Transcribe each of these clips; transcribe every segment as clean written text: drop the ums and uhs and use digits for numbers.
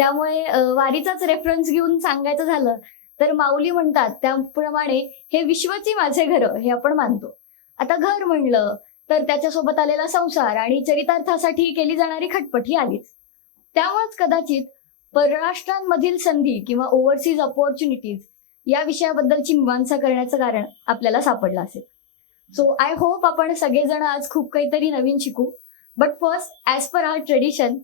त्यामुळे वारीचाच रेफरन्स घेऊन सांगायचं झालं तर माऊली म्हणतात त्याप्रमाणे हे विश्वची माझे घर हे आपण मानतो. आता घर म्हणलं तर त्याच्यासोबत आलेला संसार आणि चरितार्थासाठी केली जाणारी खटपट ही आलीच. त्यामुळेच कदाचित परराष्ट्रांमधील संधी किंवा ओव्हरसीज अपॉर्च्युनिटीज या विषयाबद्दलची मीमांसा करण्याचं कारण आपल्याला सापडलं असेल. सो आय होप आपण सगळेजण आज खूप काहीतरी नवीन शिकू. But first, as per hour tradition,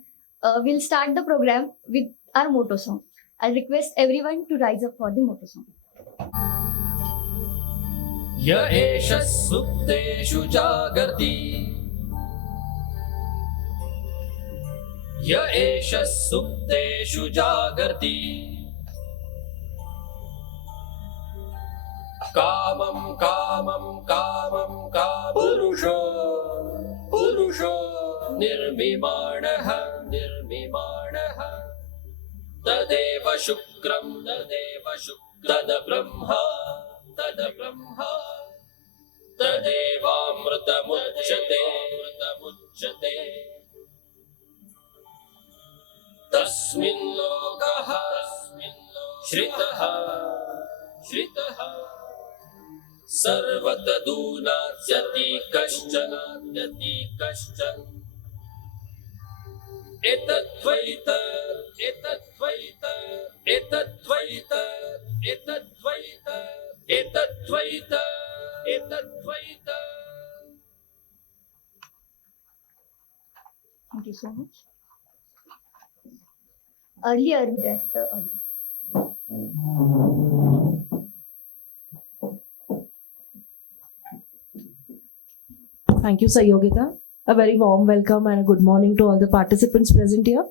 we'll start the program with our motto song. I'll request everyone to rise up for the motto song. य एष सुप्तेषु जागर्ति, य एष सुप्तेषु जागर्ति, कामं कामं कामं पुरुषो पुरुषो निर्मिमाणः निर्मिमाणः, तदेव शुक्रं तद ब्रह्मा तदेवामृतमुच्यते तस्मिन् लोकः श्रितः सर्वतदूनात्यति कश्चन एतद्वैत एतद्वैत एतद्वैत एतद्वैत एतद्वैत एतद्वैत. Thank you so much. Earlier we addressed the audience. Thank you, Sayogita. A very warm welcome and a good morning to all the participants present here.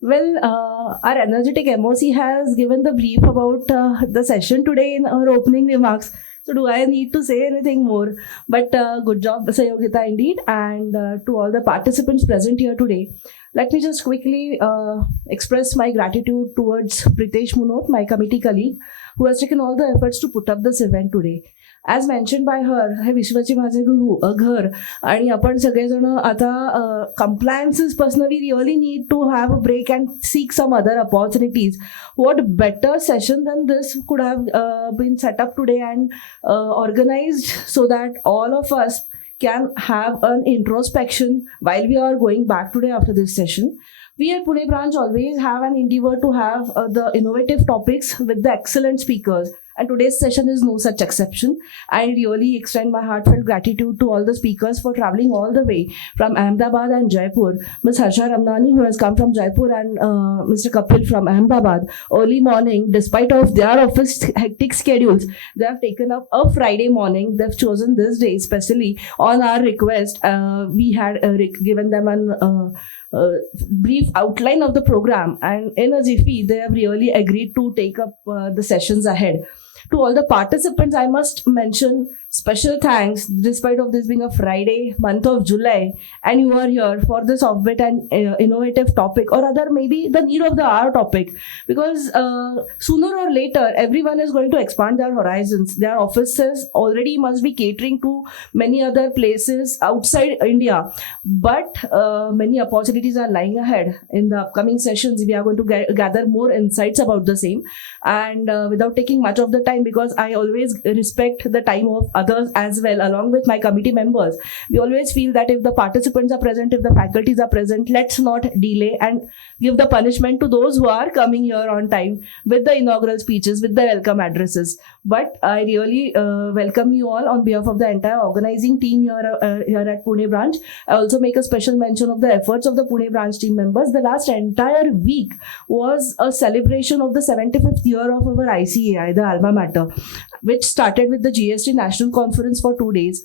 Well, our energetic MOC has given the brief about the session today in our opening remarks. So do I need to say anything more? But good job, Sayogita, indeed. And to all the participants present here today, let me just quickly express my gratitude towards Pritesh Munot, my committee colleague, who has taken all the efforts to put up this event today. As mentioned by her, हे विश्वाची माझे घर आणि आपण सगळेजण आता compliances personally really need to have a break and seek some other opportunities. What better session than this could have been set up today and organized so that all of us can have an introspection while we are going back today after this session. We at Pune branch always have an endeavor to have the innovative topics with the excellent speakers. And today's session is no such exception. I really extend my heartfelt gratitude to all the speakers for traveling all the way from Ahmedabad and Jaipur. Ms. Harsha Ramnani, who has come from Jaipur, and Mr. Kapil from Ahmedabad. Early morning, despite of their office hectic schedules, they have taken up a Friday morning. They've chosen this day, especially on our request. We had given them an brief outline of the program, and in a jiffy, they have really agreed to take up the sessions ahead. To all the participants, I must mention special thanks, despite of this being a Friday, month of July, and you are here for this offbeat and innovative topic, or rather maybe the need of the hour topic, because sooner or later, everyone is going to expand their horizons. Their offices already must be catering to many other places outside India, but many opportunities are lying ahead. In the upcoming sessions, we are going to gather more insights about the same, and without taking much of the time, because I always respect the time of others as well, along with my committee members. We always feel that if the participants are present, if the faculties are present, let's not delay and give the punishment to those who are coming here on time with the inaugural speeches, with the welcome addresses. But I really welcome you all on behalf of the entire organizing team here at Pune branch. I also make a special mention of the efforts of the Pune branch team members. The last entire week was a celebration of the 75th year of our ICAI, the alma mater, which started with the GST National Conference for 2 days,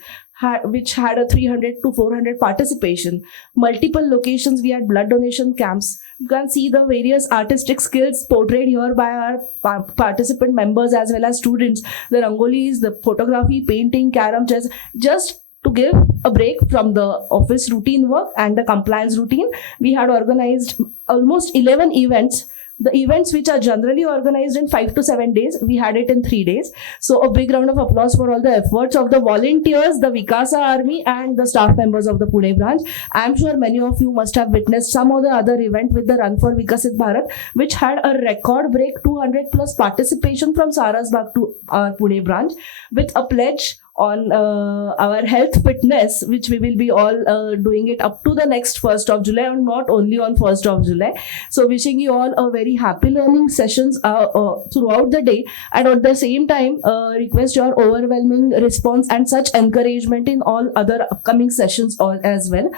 which had a 300 to 400 participation. Multiple locations, we had blood donation camps. You can see the various artistic skills portrayed here by our participant members as well as students. The rangolis, the photography, painting, carom, chess, just to give a break from the office routine work and the compliance routine. We had organized almost 11 events the events which are generally organized in 5 to 7 days, we had it in 3 days. So a big round of applause for all the efforts of the volunteers, the Vikasa Army and the staff members of the Pune branch. I'm sure many of you must have witnessed some of the other event with the Run for Vikasit Bharat, which had a record break 200 plus participation from Sarasbag to our Pune branch, with a pledge on our health fitness, which we will be all doing it up to the next 1st of July and not only on 1st of July. So wishing you all a very happy learning sessions throughout the day, and at the same time request your overwhelming response and such encouragement in all other upcoming sessions all as well.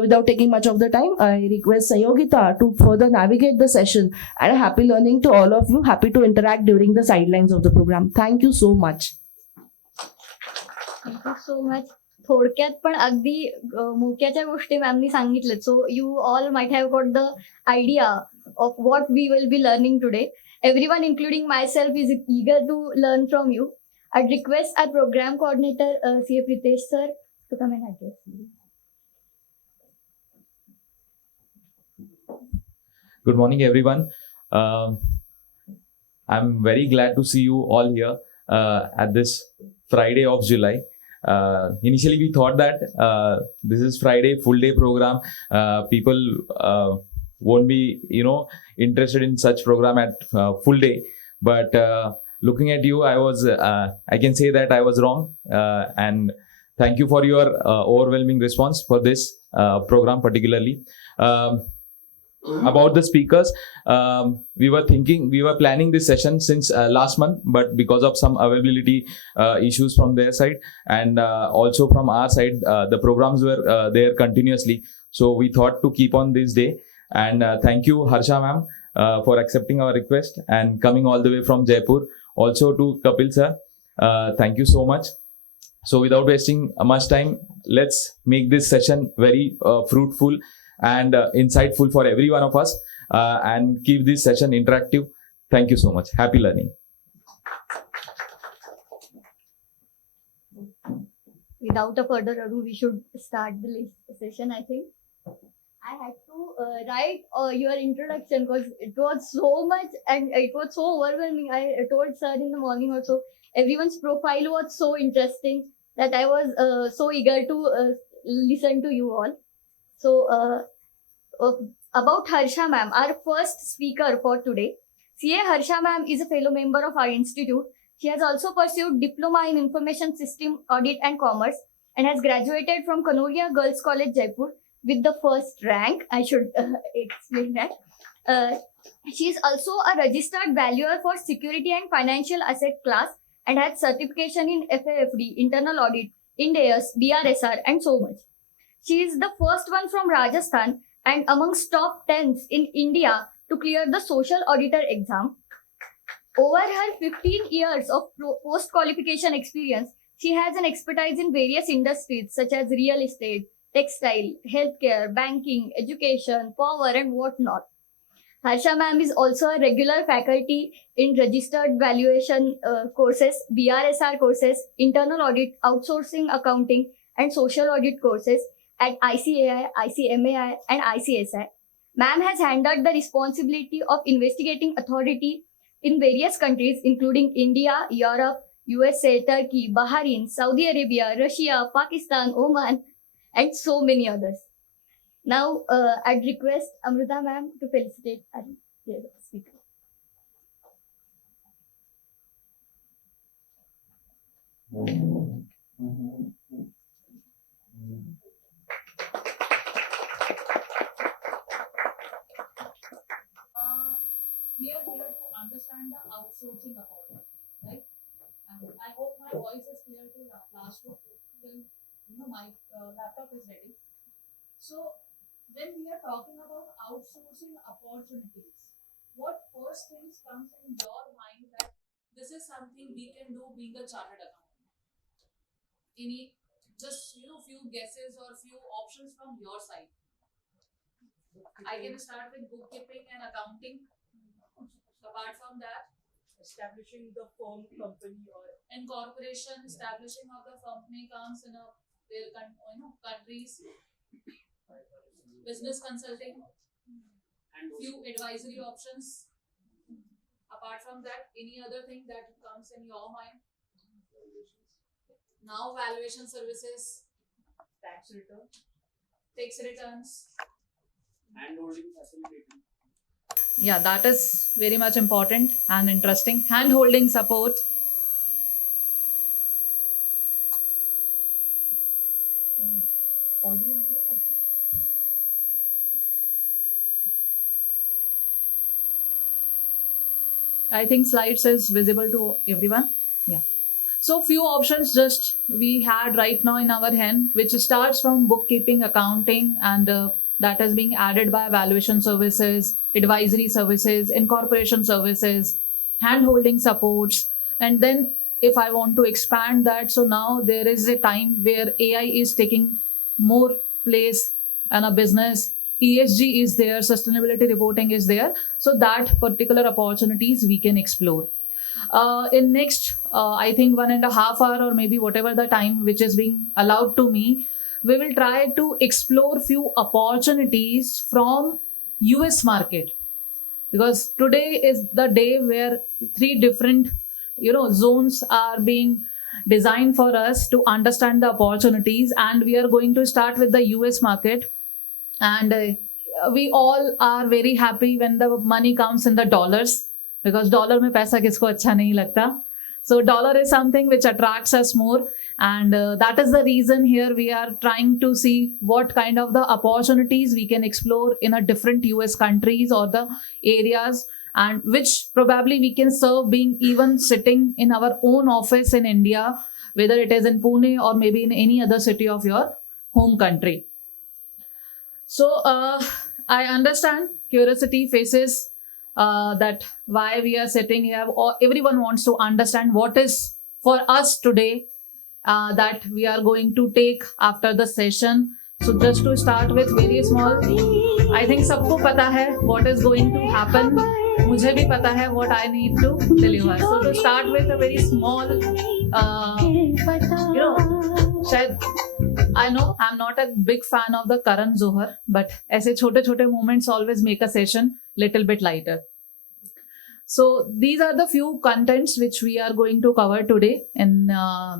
Without taking much of the time, I request Sayogita to further navigate the session, and happy learning to all of you. Happy to interact during the sidelines of the program. Thank you so much. Thank you so much. थोडक्यात पण अगदी मोक्याच्या गोष्टी मॅमनी सांगितल्यात. So you all might have got the idea of what we will be learning today. Everyone including myself is eager to learn from you. I'd request our program coordinator, CA Pritesh sir, to come and address you. Good morning, everyone. I'm very glad to see you all here at this Friday of July. Initially, we thought that this is Friday, full day program. People won't be, interested in such program at full day. But looking at you, I can say that I was wrong. And thank you for your overwhelming response for this program particularly. About the speakers, we were planning this session since last month, but because of some availability issues from their side and also from our side, the programs were there continuously. So we thought to keep on this day. And thank you, Harsha ma'am, for accepting our request and coming all the way from Jaipur. Also to Kapil sir, thank you so much. So without wasting much time, let's make this session very fruitful and insightful for every one of us, and keep this session interactive. Thank you so much. Happy learning. Without a further ado, we should start the session, I think. I had to write your introduction because it was so much and it was so overwhelming. I told sir in the morning also, everyone's profile was so interesting that I was so eager to listen to you all. So, about Harsha ma'am, our first speaker for today. CA Harsha ma'am is a fellow member of our institute. She has also pursued Diploma in Information System Audit and Commerce and has graduated from Kanoria Girls College, Jaipur with the first rank. I should explain that. She is also a registered valuer for Security and Financial Asset class and has certification in FAFD, Internal Audit, Ind AS, BRSR, and so much. She is the first one from Rajasthan and amongst top 10s in India to clear the social auditor exam. Over her 15 years of post-qualification experience, she has an expertise in various industries such as real estate, textile, healthcare, banking, education, power, and whatnot. Harsha ma'am is also a regular faculty in registered valuation courses, BRSR courses, internal audit, outsourcing accounting, and social audit courses at ICAI, ICMAI, and ICSI. Ma'am has handled the responsibility of investigating authority in various countries including India, Europe, USA, Turkey, Bahrain, Saudi Arabia, Russia, Pakistan, Oman, and so many others. Now, I'd request Amruta ma'am to felicitate our speaker. We are here to understand the outsourcing opportunity, right? And I hope my voice is clear to last room. My laptop is ready. So, when we are talking about outsourcing opportunities, what first things comes in your mind that this is something we can do being a chartered accountant? Any just few guesses or few options from your side. I can start with bookkeeping and accounting. Apart from that, establishing the firm, company, or incorporation, establishing of the company comes in their countries. Business consulting, and few advisory options. apart from that, any other thing that comes in your mind? Now valuation services, Tax return, tax returns. hand-holding facilitating. Yeah, that is very much important and interesting. Hand holding support. Audio are there also? I think slides is visible to everyone. Yeah. So few options just we had right now in our hand, which starts from bookkeeping, accounting, and that is being added by valuation services, advisory services, incorporation services, hand-holding supports. And then if I want to expand that, so now there is a time where AI is taking more place in a business. ESG is there, sustainability reporting is there. So that particular opportunities we can explore. In next, I think 1.5 hours or maybe whatever the time which is being allowed to me, we will try to explore few opportunities from US market, because today is the day where 3 different zones are being designed for us to understand the opportunities, and we are going to start with the US market. And we all are very happy when the money comes in the dollars, because dollar mein paisa kisko acha nahi lagta. So dollar is something which attracts us more, and that is the reason here we are trying to see what kind of the opportunities we can explore in a different US countries or the areas, and which probably we can serve being even sitting in our own office in India, whether it is in Pune or maybe in any other city of your home country. So I understand curiosity faces that why we are sitting here, or everyone wants to understand what is for us today that we are going to take after the session. So just to start with very small, I think सबको पता है what is going to happen. मुझे भी पता है what I need to deliver. So to start with a very small, शायद I know I'm not a big fan of the Karan Johar, but ऐसे छोटे-छोटे moments always make a session little bit lighter. So these are the few contents which we are going to cover today in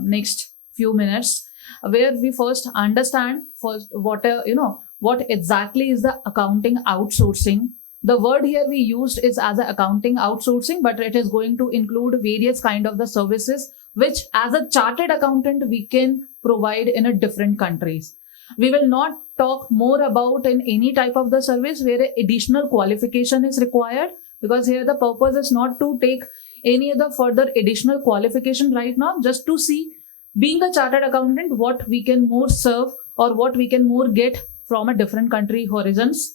next few minutes, where we first understand what exactly is the accounting outsourcing. The word here we used is as a accounting outsourcing, but it is going to include various kind of the services which as a chartered accountant we can provide in a different countries. We will not talk more about in any type of the service where additional qualification is required, because here the purpose is not to take any other further additional qualification right now, just to see being a chartered accountant what we can more serve or what we can more get from a different country horizons.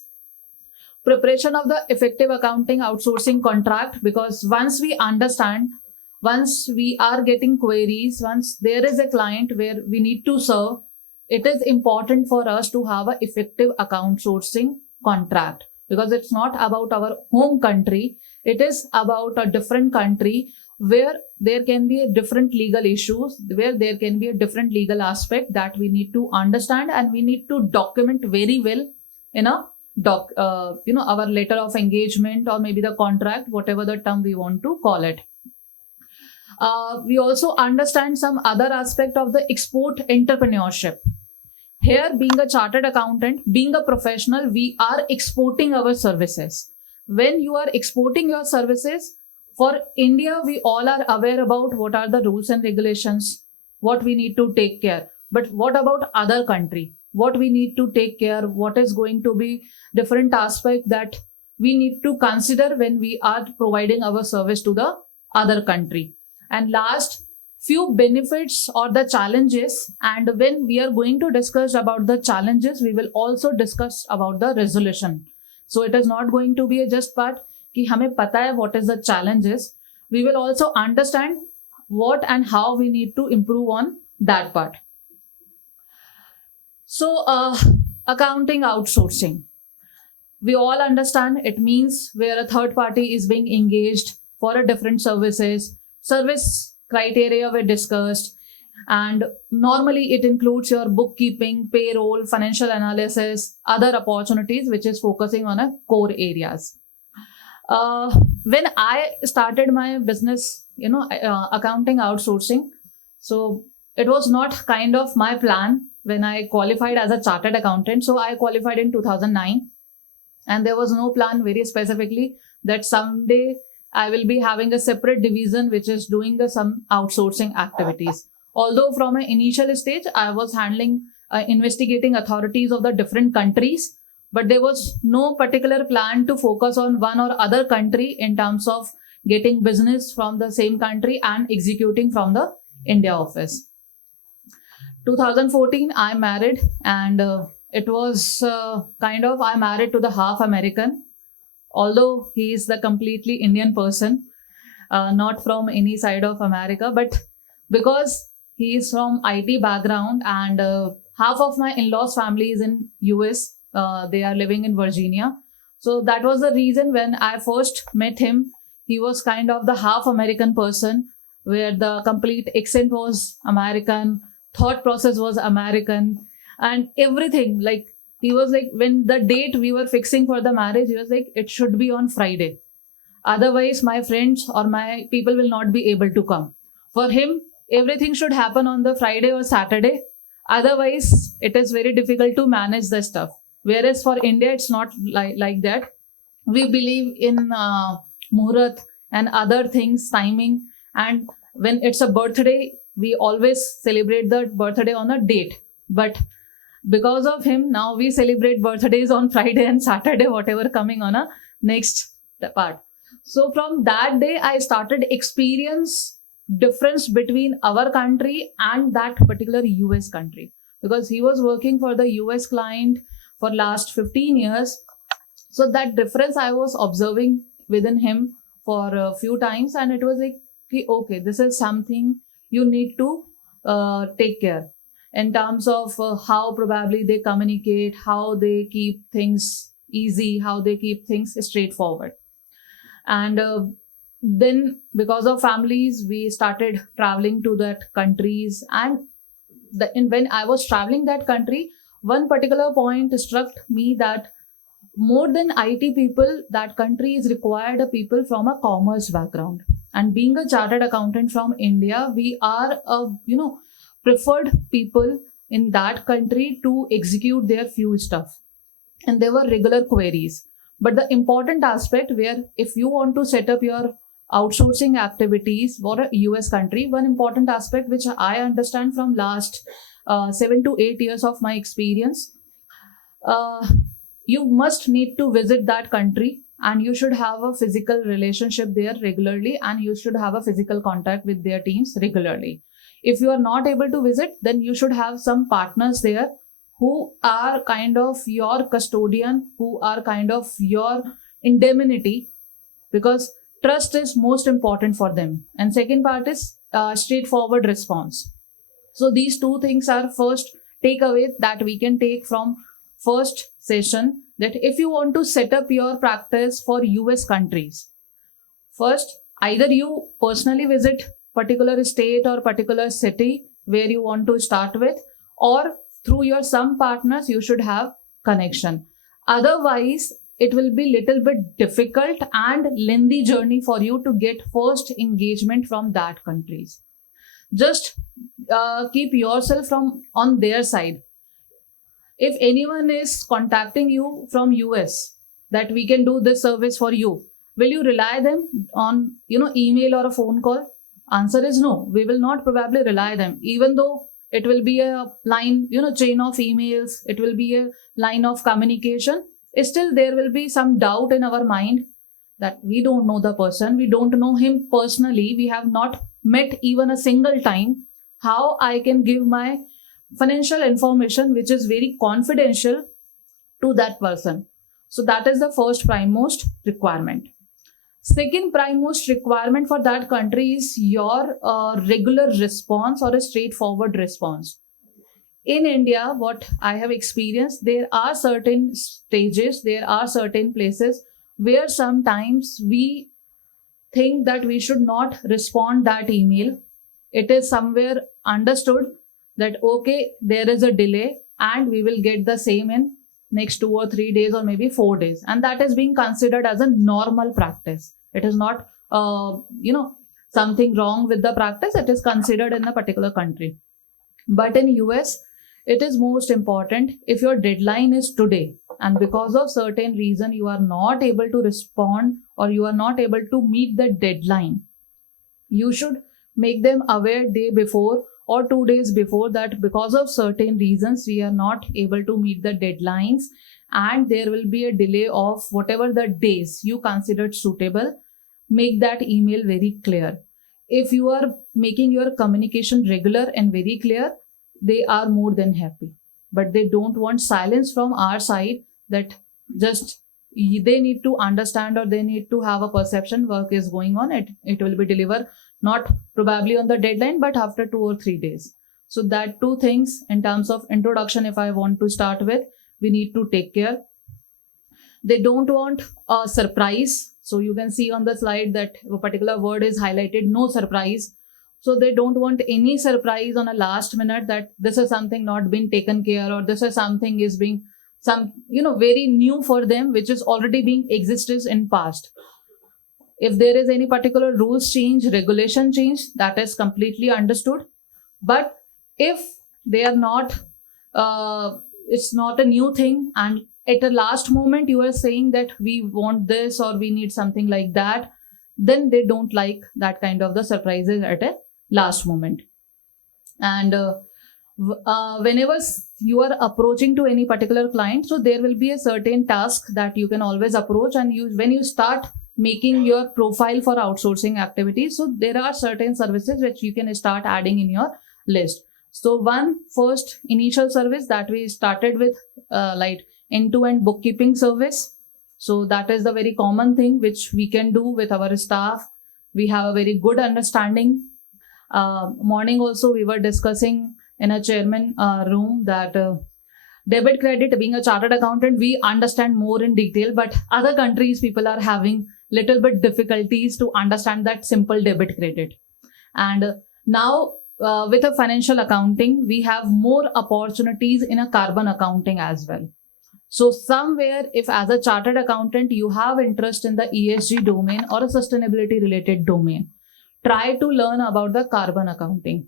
Preparation of the effective accounting outsourcing contract, because once we understand, once we are getting queries, once there is a client where we need to serve, it is important for us to have an effective account sourcing contract, because it's not about our home country, it is about a different country where there can be a different legal issues, where there can be a different legal aspect that we need to understand, and we need to document very well in a our letter of engagement or maybe the contract, whatever the term we want to call it. We also understand some other aspect of the export entrepreneurship. Here, being a chartered accountant, being a professional, we are exporting our services. When you are exporting your services, for India, we all are aware about what are the rules and regulations, what we need to take care. But what about other country? What we need to take care, what is going to be different aspect that we need to consider when we are providing our service to the other country. And last, few benefits or the challenges, and when we are going to discuss about the challenges, we will also discuss about the resolution. So it is not going to be a just part कि हमें पता है what is the challenges. We will also understand what and how we need to improve on that part. So accounting outsourcing, we all understand it means where a third party is being engaged for a different services. Service criteria were discussed, and normally it includes your bookkeeping, payroll, financial analysis, other opportunities which is focusing on a core areas. when I started my business, accounting outsourcing, so it was not kind of my plan when I qualified as a chartered accountant. So I qualified in 2009, and there was no plan very specifically that someday I will be having a separate division which is doing some outsourcing activities. Although from an initial stage, I was handling investigating authorities of the different countries, but there was no particular plan to focus on one or other country in terms of getting business from the same country and executing from the India office. 2014, I married, and it was I married to the half American, although he is the completely Indian person, not from any side of America, but because he is from IT background, and half of my in-laws family is in US. They are living in Virginia. So that was the reason when I first met him, he was kind of the half American person, where the complete accent was American, thought process was American, and everything. Like, he was like, when the date we were fixing for the marriage, he was like, it should be on Friday. Otherwise, my friends or my people will not be able to come. For him, everything should happen on the Friday or Saturday. Otherwise, it is very difficult to manage the stuff. Whereas for India, it's not like that. We believe in Muhurat and other things, timing. And when it's a birthday, we always celebrate the birthday on a date. But because of him, now we celebrate birthdays on Friday and Saturday, whatever coming on a next part. So from that day, I started experience difference between our country and that particular US country, because he was working for the US client for last 15 years. So that difference I was observing within him for a few times, and it was like, okay, this is something you need to take care in terms of how probably they communicate, how they keep things easy, how they keep things straightforward. And then because of families, we started traveling to that countries. And when I was traveling that country, one particular point struck me that more than IT people, that country is required people from a commerce background. And being a chartered accountant from India, we are preferred people in that country to execute their few stuff. And there were regular queries. But the important aspect, where if you want to set up your outsourcing activities for a US country, one important aspect which I understand from last 7 to 8 years of my experience, you must need to visit that country, and you should have a physical relationship there regularly, and you should have a physical contact with their teams regularly. If you are not able to visit, then you should have some partners there who are kind of your custodian, who are kind of your indemnity, because trust is most important for them. And second part is straightforward response. So these two things are first takeaway that we can take from first session, that if you want to set up your practice for US countries, first, either you personally visit particular state or particular city where you want to start with, or through your some partners, you should have connection. Otherwise, it will be little bit difficult and lengthy journey for you to get first engagement from that countries. Just keep yourself on their side. If anyone is contacting you from US that we can do this service for you, will you rely them on email or a phone call? Answer is no. We will not probably rely them, even though it will be a line, chain of emails, it will be a line of communication. Still, there will be some doubt in our mind that we don't know the person, we don't know him personally, we have not met even a single time. How I can give my financial information, which is very confidential, to that person? So that is the first prime most requirement. Second prime most requirement for that country is your regular response or a straightforward response. In India, what I have experienced, there are certain stages, there are certain places where sometimes we think that we should not respond that email. It is somewhere understood that, okay, there is a delay and we will get the same in next 2 or 3 days or maybe 4 days. And that is being considered as a normal practice. It is not, something wrong with the practice. It is considered in a particular country. But in US, it is most important. If your deadline is today and because of certain reason you are not able to respond or you are not able to meet the deadline, you should make them aware day before or 2 days before that because of certain reasons we are not able to meet the deadlines and there will be a delay of whatever the days you considered suitable. Make that email very clear. If you are making your communication regular and very clear, they are more than happy. But they don't want silence from our side that just they need to understand or they need to have a perception work is going on. It will be delivered not probably on the deadline, but after 2 or 3 days. So that two things in terms of introduction, if I want to start with, we need to take care. They don't want a surprise. So you can see on the slide that a particular word is highlighted, no surprise. So they don't want any surprise on a last minute that this is something not been taken care or this is something is being very new for them, which is already being existed in past. If there is any particular rules change, regulation change, that is completely understood. But if they are not, it's not a new thing and at the last moment you are saying that we want this or we need something like that, then they don't like that kind of the surprises at a last moment. And whenever you are approaching to any particular client, so there will be a certain task that you can always approach, and when you start making your profile for outsourcing activities, so there are certain services which you can start adding in your list. So one first initial service that we started with, like end-to-end bookkeeping service. So that is the very common thing which we can do with our staff. We have a very good understanding. Morning also we were discussing in a chairman room that debit credit, being a chartered accountant, we understand more in detail, but other countries people are having little bit difficulties to understand that simple debit credit. And now with a financial accounting, we have more opportunities in a carbon accounting as well. So somewhere, if as a chartered accountant, you have interest in the ESG domain or a sustainability related domain, try to learn about the carbon accounting.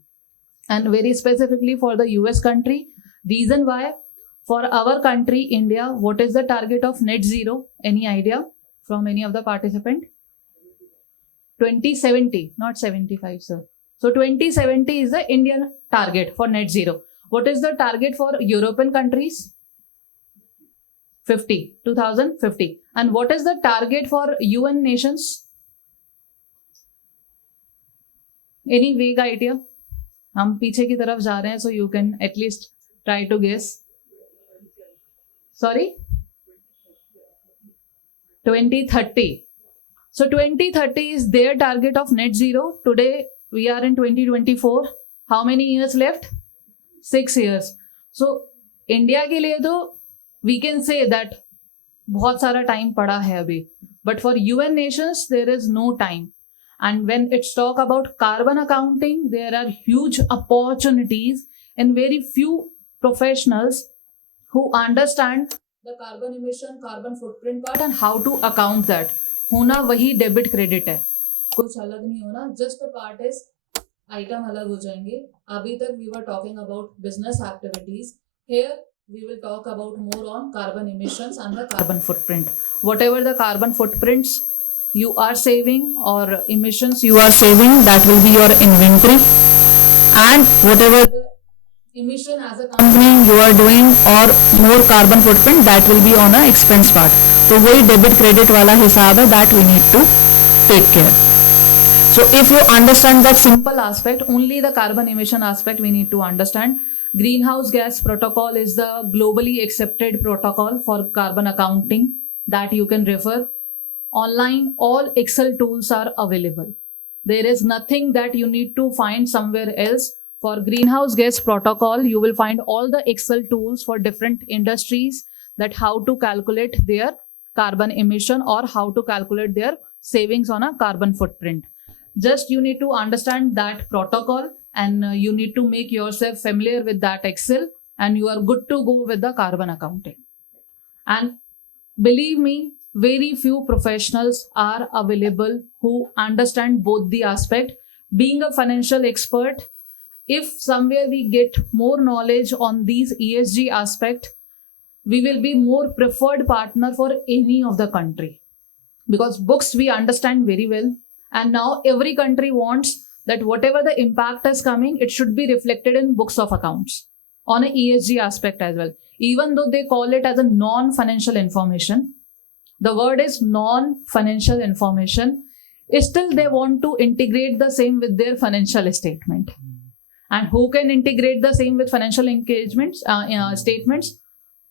And very specifically for the US country, reason why, for our country, India, what is the target of net zero? Any idea from any of the participant? 2070, not 75, sir. So 2070 is the Indian target for net zero. What is the target for European countries? 2050. And what is the target for UN nations? Any vague idea? हम पीछे की तरफ जा रहे हैं, so you can at least try to guess. Sorry? 2030. So 2030 is their target of net zero. Today we are in 2024. How many years left? 6 years. So India के लिए तो we can say that बहुत सारा time पड़ा है अभी. But for UN nations there is no time. And when it's talk about carbon accounting, there are huge opportunities and very few professionals who understand the carbon emission, carbon footprint part and how to account that. होना वही debit credit है, कुछ अलग नहीं होना. Just the part is item अलग हो जाएंगे. अभी तक we were talking about business activities. Here we will talk about more on carbon emissions and the carbon footprint. Whatever the carbon footprints you are saving or emissions you are saving, that will be your inventory. And whatever the emission as a company you are doing or more carbon footprint, that will be on a expense part. So वही debit credit वाला हिसाब है, that we need to take care. So if you understand that simple aspect, only the carbon emission aspect we need to understand. Greenhouse gas protocol is the globally accepted protocol for carbon accounting that you can refer. Online, all Excel tools are available. There is nothing that you need to find somewhere else. For greenhouse gas protocol, you will find all the Excel tools for different industries, that how to calculate their carbon emission or how to calculate their savings on a carbon footprint. Just you need to understand that protocol and you need to make yourself familiar with that Excel and you are good to go with the carbon accounting. And believe me, very few professionals are available who understand both the aspect. Being a financial expert, if somewhere we get more knowledge on these ESG aspect, we will be more preferred partner for any of the country, because books we understand very well, and now every country wants that whatever the impact is coming, it should be reflected in books of accounts on a ESG aspect as well. Even though they call it as a non-financial information, the word is non-financial information, still they want to integrate the same with their financial statement. And who can integrate the same with financial statements?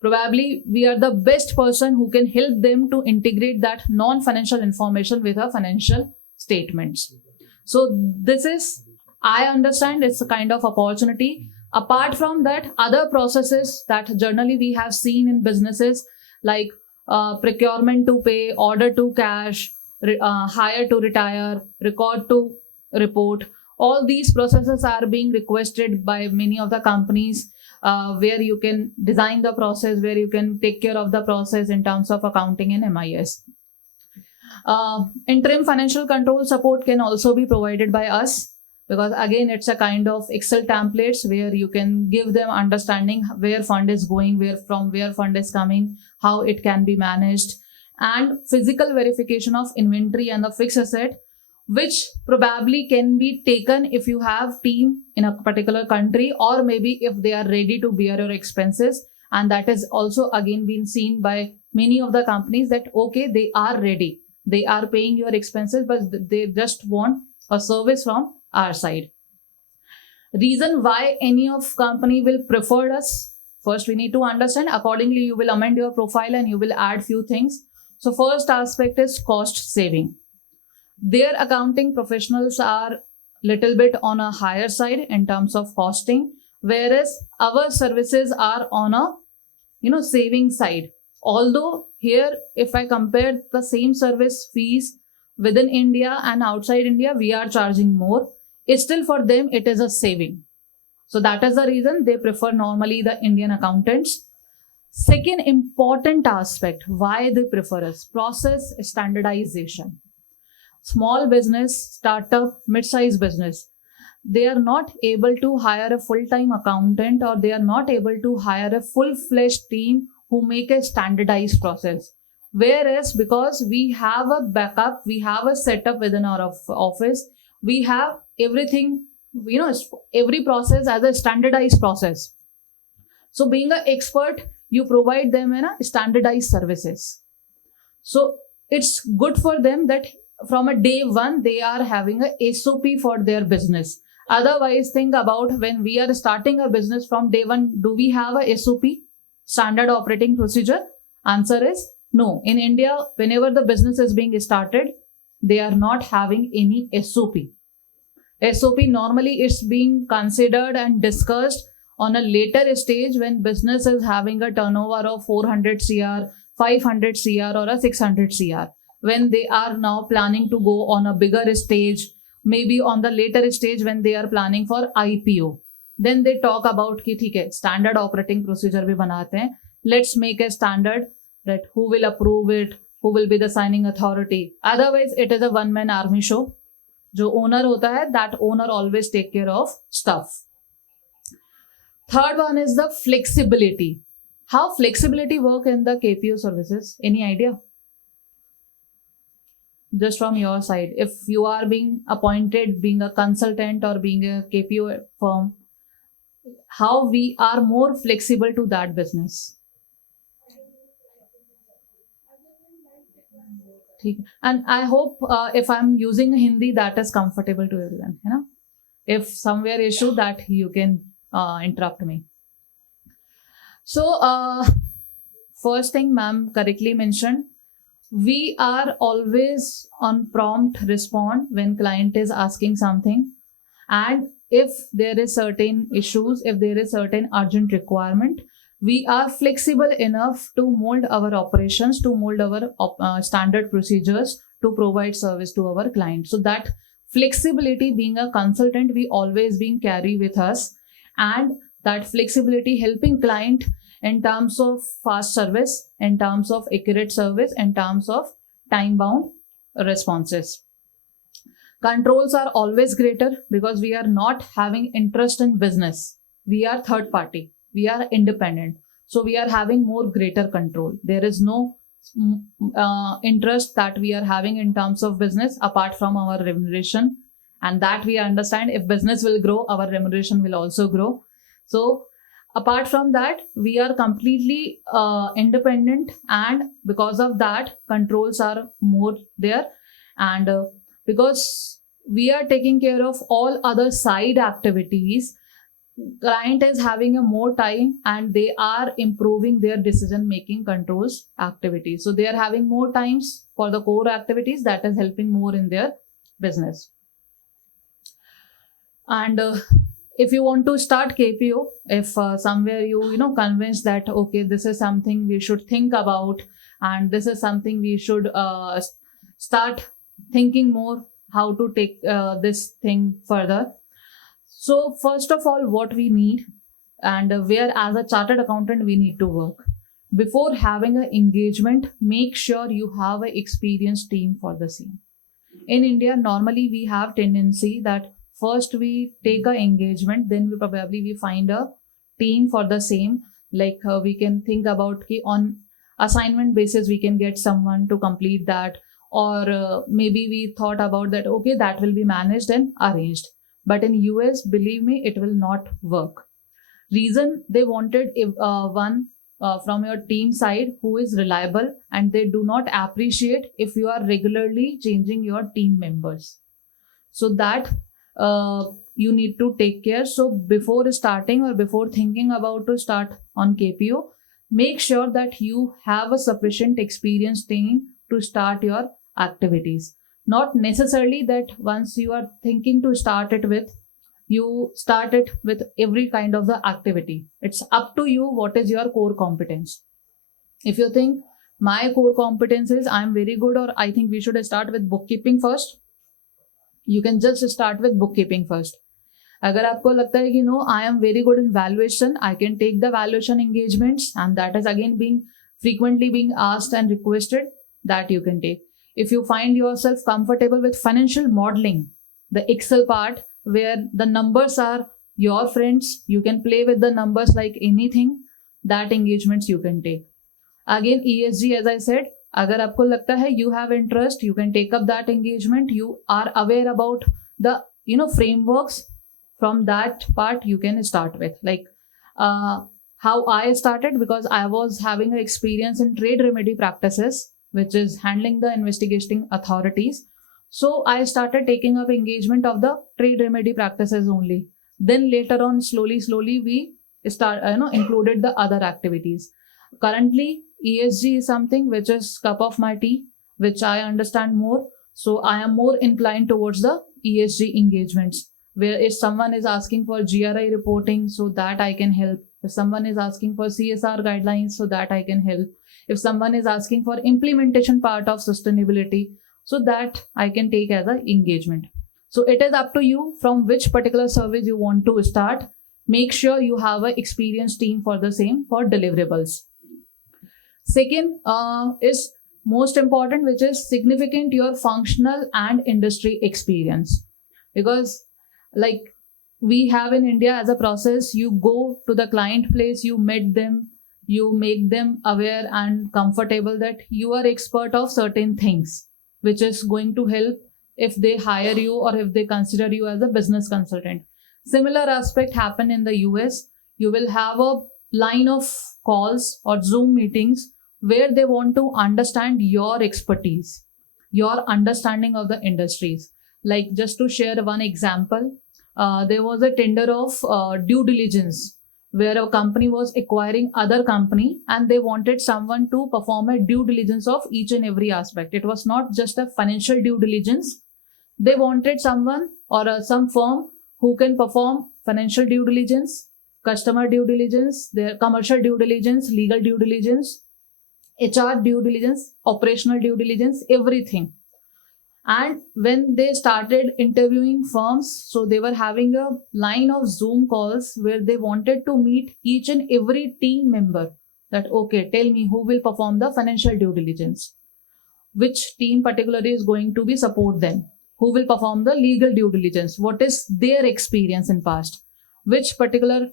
Probably we are the best person who can help them to integrate that non-financial information with our financial statements. So this is, I understand it's a kind of opportunity. Apart from that, other processes that generally we have seen in businesses like procurement to pay, order to cash, hire to retire, record to report, all these processes are being requested by many of the companies, where you can design the process, where you can take care of the process in terms of accounting and MIS. Interim financial control support can also be provided by us, because again it's a kind of Excel templates where you can give them understanding where fund is going, where fund is coming, how it can be managed, and physical verification of inventory and the fixed asset, which probably can be taken if you have team in a particular country, or maybe if they are ready to bear your expenses. And that is also again been seen by many of the companies that okay, they are ready, they are paying your expenses, but they just want a service from our side. Reason why any of company will prefer us, first we need to understand. Accordingly you will amend your profile and you will add few things. So first aspect is cost saving. Their accounting professionals are little bit on a higher side in terms of costing, whereas our services are on a saving side. Although here, if I compare the same service fees within India and outside India, we are charging more. Still for them, it is a saving. So that is the reason they prefer normally the Indian accountants. Second important aspect, why they prefer us, process standardization. Small business, startup, mid-sized business, they are not able to hire a full-time accountant, or they are not able to hire a full-fledged team who make a standardized process. Whereas because we have a backup, we have a setup within our office, we have everything, every process as a standardized process. So being an expert, you provide them in a standardized services. So it's good for them that from a day one, they are having a SOP for their business. Otherwise, think about when we are starting a business from day one, do we have a SOP, standard operating procedure? Answer is no. In India, whenever the business is being started, they are not having any SOP. SOP normally is being considered and discussed on a later stage when business is having a turnover of 400 CR, 500 CR or a 600 CR. When they are now planning to go on a bigger stage, maybe on the later stage when they are planning for IPO, then they talk about कि ठीक है standard operating procedure भी बनाते हैं. Let's make a standard that who will approve it, who will be the signing authority. Otherwise, it is a one-man army show. जो owner होता है, that owner always take care of stuff. Third one is the flexibility. How flexibility work in the KPO services? Any idea? Just from your side, if you are being appointed, being a consultant or being a KPO firm, how we are more flexible to that business? And I hope if I'm using Hindi, that is comfortable to everyone. If somewhere issue, that you can interrupt me. So first thing ma'am correctly mentioned, we are always on prompt respond when client is asking something. And if there is certain issues, if there is certain urgent requirement, we are flexible enough to mold our operations, to mold our standard procedures to provide service to our client. So that flexibility, being a consultant, we always being carry with us, and that flexibility helping client in terms of fast service, in terms of accurate service, in terms of time bound responses. Controls are always greater because we are not having interest in business. We are third party. We are independent. So we are having more greater control. There is no interest that we are having in terms of business apart from our remuneration. And that we understand, if business will grow, our remuneration will also grow. So apart from that, we are completely independent, and because of that, controls are more there. And because we are taking care of all other side activities, client is having a more time and they are improving their decision making controls activities. So they are having more times for the core activities, that is helping more in their business. And if you want to start KPO, if somewhere you convinced that okay, this is something we should think about, and this is something we should start thinking more how to take this thing further. So first of all, what we need, and where as a chartered accountant we need to work, before having an engagement, make sure you have an experienced team for the same. In India, normally we have tendency that first we take an engagement, then we find a team for the same. Like we can think about on assignment basis we can get someone to complete that, or maybe we thought about that okay, that will be managed and arranged. But in US, believe me, it will not work. Reason, they wanted one from your team side who is reliable, and they do not appreciate if you are regularly changing your team members. So that you need to take care. So before starting or before thinking about to start on KPO, make sure that you have a sufficient experienced team to start your activities. Not necessarily that once you are thinking to start it with, you start it with every kind of the activity. It's up to you what is your core competence. If you think my core competence is I'm very good, or I think we should start with bookkeeping first, you can just start with bookkeeping first. अगर आपको लगता है कि no, I am very good in valuation, I can take the valuation engagements, and that is again being frequently being asked and requested, that you can take. If you find yourself comfortable with financial modeling, the Excel part where the numbers are your friends, you can play with the numbers like anything, that engagements you can take. Again, ESG, as I said, अगर आपको लगता है you have interest, you can take up that engagement. You are aware about the frameworks. From that part you can start with, like how I started, because I was having an experience in trade remedy practices, which is handling the investigating authorities. So I started taking up engagement of the trade remedy practices only. Then later on, slowly we start included the other activities. Currently, ESG is something which is cup of my tea, which I understand more. So I am more inclined towards the ESG engagements, where if someone is asking for GRI reporting, so that I can help. If someone is asking for CSR guidelines, so that I can help. If someone is asking for implementation part of sustainability, so that I can take as an engagement. So it is up to you from which particular service you want to start. Make sure you have an experienced team for the same, for deliverables. Second is most important, which is significant your functional and industry experience. Because like we have in India as a process, you go to the client place, you meet them, you make them aware and comfortable that you are expert of certain things, which is going to help if they hire you or if they consider you as a business consultant. Similar aspect happen in the US. You will have a line of calls or Zoom meetings where they want to understand your expertise, your understanding of the industries. Like just to share one example, there was a tender of due diligence where a company was acquiring other company and they wanted someone to perform a due diligence of each and every aspect. It was not just a financial due diligence. They wanted someone or some firm who can perform financial due diligence, customer due diligence, their commercial due diligence, legal due diligence, HR due diligence, operational due diligence, everything. And when they started interviewing firms, so they were having a line of Zoom calls where they wanted to meet each and every team member. That, okay, tell me who will perform the financial due diligence, which team particularly is going to be support them, who will perform the legal due diligence, what is their experience in past, which particular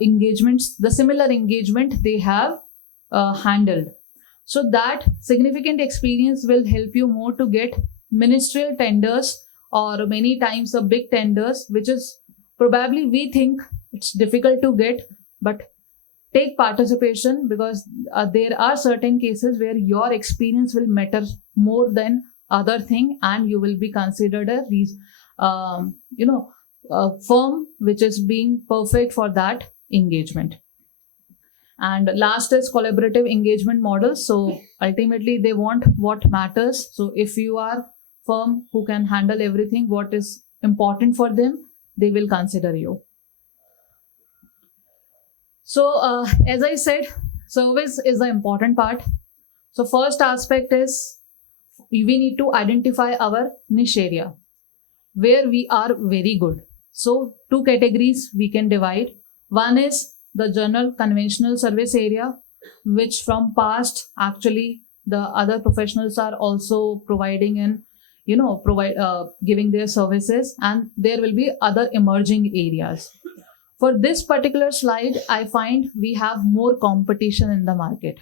engagements, the similar engagement they have handled. So that significant experience will help you more to get ministerial tenders or many times the big tenders, which is probably we think it's difficult to get, but take participation, because there are certain cases where your experience will matter more than other thing, and you will be considered a firm which is being perfect for that engagement. And last is collaborative engagement model. So ultimately they want what matters. So if you are firm who can handle everything what is important for them, they will consider you. So as I said, service is the important part. So first aspect is we need to identify our niche area where we are very good. So two categories we can divide. One is the general conventional service area, which from past actually the other professionals are also providing and giving their services, and there will be other emerging areas. For this particular slide, I find we have more competition in the market,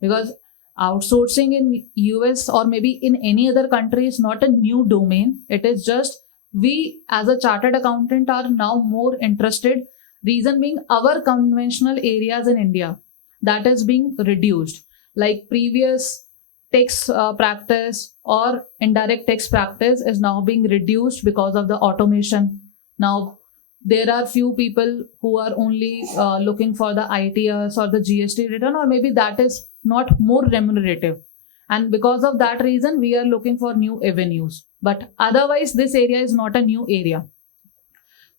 because outsourcing in US or maybe in any other country is not a new domain. It is just we as a chartered accountant are now more interested. Reason being, our conventional areas in India, that is being reduced. Like previous tax practice or indirect tax practice is now being reduced because of the automation. Now, there are few people who are only looking for the ITS or the GST return, or maybe that is not more remunerative. And because of that reason, we are looking for new avenues. But otherwise, this area is not a new area.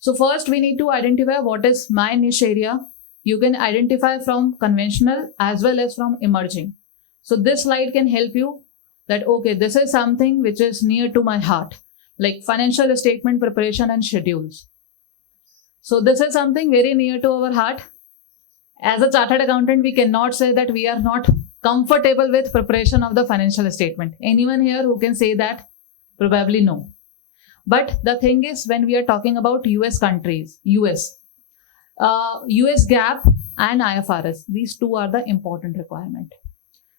So first we need to identify what is my niche area. You can identify from conventional as well as from emerging. So this slide can help you that, okay, this is something which is near to my heart, like financial statement preparation and schedules. So this is something very near to our heart. As a chartered accountant, we cannot say that we are not comfortable with preparation of the financial statement. Anyone here who can say that? Probably no. But the thing is, when we are talking about US countries, US GAAP and IFRS, these two are the important requirement.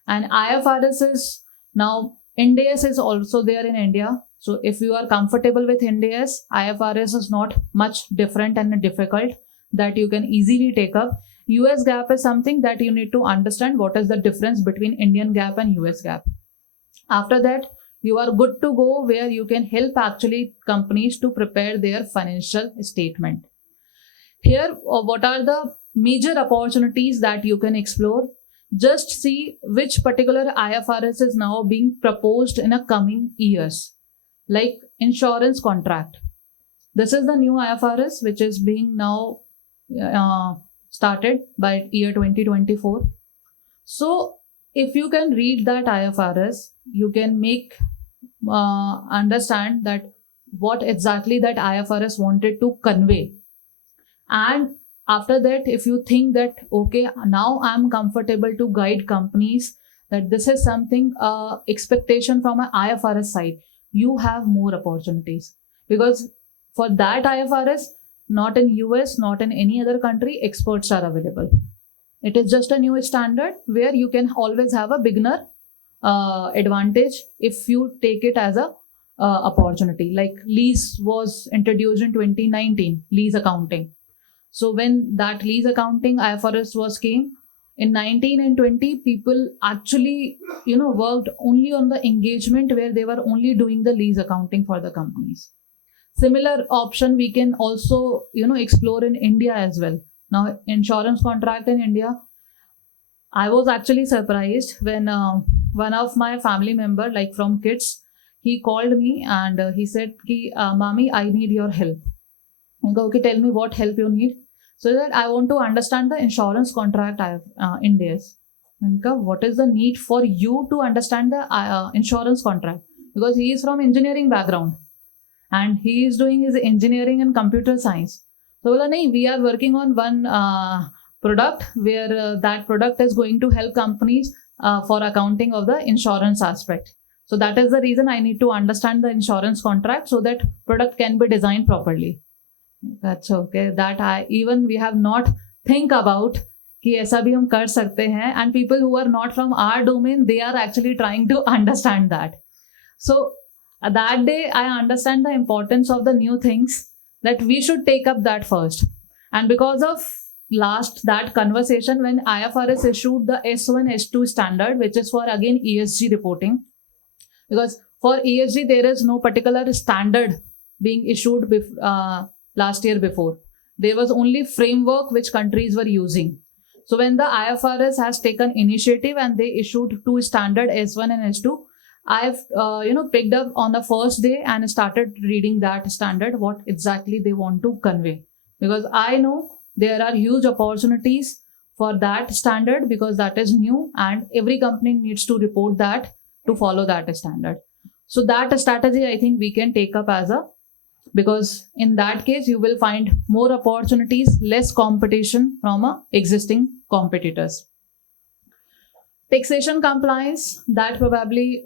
And IFRS is now, Ind AS is also there in India. So if you are comfortable with Ind AS, IFRS is not much different and difficult, that you can easily take up. US GAAP is something that you need to understand what is the difference between Indian GAAP and US GAAP. After that, you are good to go, where you can help actually companies to prepare their financial statement. Here, what are the major opportunities that you can explore? Just see which particular IFRS is now being proposed in a coming years, like insurance contract. This is the new IFRS which is being now started by year 2024. So if you can read that IFRS, you can make understand that what exactly that IFRS wanted to convey. And after that, if you think that, okay, now I'm comfortable to guide companies, that this is something expectation from an IFRS side, you have more opportunities. Because for that IFRS, not in US, not in any other country, experts are available. It is just a new standard where you can always have a beginner advantage if you take it as a opportunity. Like lease was introduced in 2019, lease accounting. So when that lease accounting IFRS was came, in 19 and 20, people actually, worked only on the engagement where they were only doing the lease accounting for the companies. Similar option we can also, explore in India as well. Now, insurance contract in India, I was actually surprised when one of my family member, like from kids, he called me and he said, Mami, I need your help. I go, okay, tell me what help you need. So that I want to understand the insurance contract in days. What is the need for you to understand the insurance contract? because he is from engineering background and he is doing his engineering and computer science. So बोला नहीं, we are working on one product where that product is going to help companies for accounting of the insurance aspect. So that is the reason I need to understand the insurance contract so that product can be designed properly. That's okay. That we have not think about कि ऐसा भी हम कर सकते हैं, and people who are not from our domain, they are actually trying to understand that. So that day I understand the importance of the new things, that we should take up that first. And because of that conversation, when IFRS issued the S1 S2 standard, which is for again ESG reporting, because for ESG there is no particular standard being issued last year before. There was only framework which countries were using. So when the IFRS has taken initiative and they issued two standard S1 and S2, I've picked up on the first day and started reading that standard, what exactly they want to convey. Because I know there are huge opportunities for that standard because that is new and every company needs to report that to follow that standard. So that strategy I think we can take up because in that case you will find more opportunities, less competition from existing competitors. Taxation compliance, that probably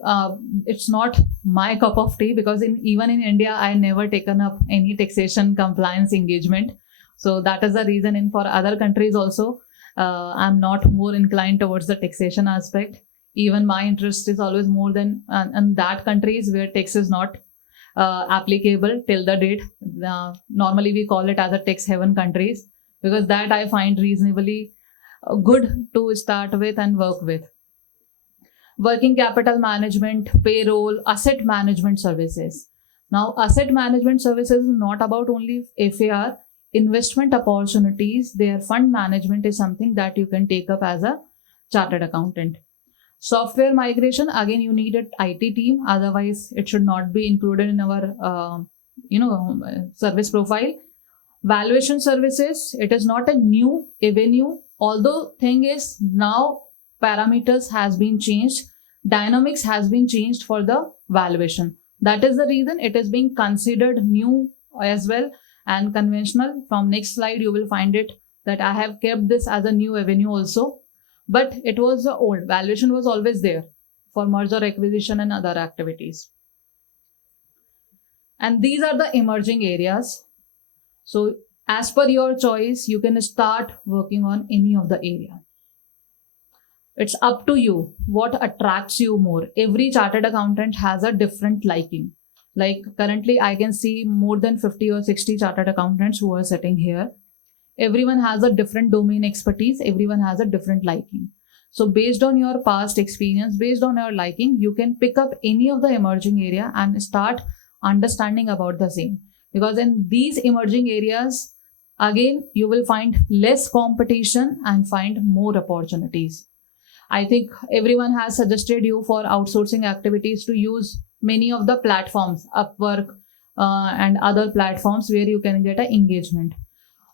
it's not my cup of tea because even in India I never taken up any taxation compliance engagement. So that is the reason for other countries also I'm not more inclined towards the taxation aspect. Even my interest is always more than in that countries where tax is not applicable till the date. Normally we call it as a tax haven countries because that I find reasonably good to start with and work with. Working capital management, payroll, asset management services. Now, asset management services is not about only FAR, investment opportunities. Their fund management is something that you can take up as a chartered accountant. Software migration, again, you need an IT team. Otherwise, it should not be included in our, service profile. Valuation services, it is not a new avenue. Although thing is now parameters has been changed, dynamics has been changed for the valuation. That is the reason it is being considered new as well and conventional. From next slide you will find it that I have kept this as a new avenue also, but it was old. Valuation was always there for merger acquisition and other activities. And these are the emerging areas. So as per your choice, you can start working on any of the area. It's up to you what attracts you more. Every chartered accountant has a different liking. Like currently I can see more than 50 or 60 chartered accountants who are sitting here. Everyone has a different domain expertise. Everyone has a different liking. So based on your past experience, based on your liking, you can pick up any of the emerging area and start understanding about the same. Because in these emerging areas, again, you will find less competition and find more opportunities. I think everyone has suggested you for outsourcing activities to use many of the platforms, Upwork and other platforms where you can get an engagement.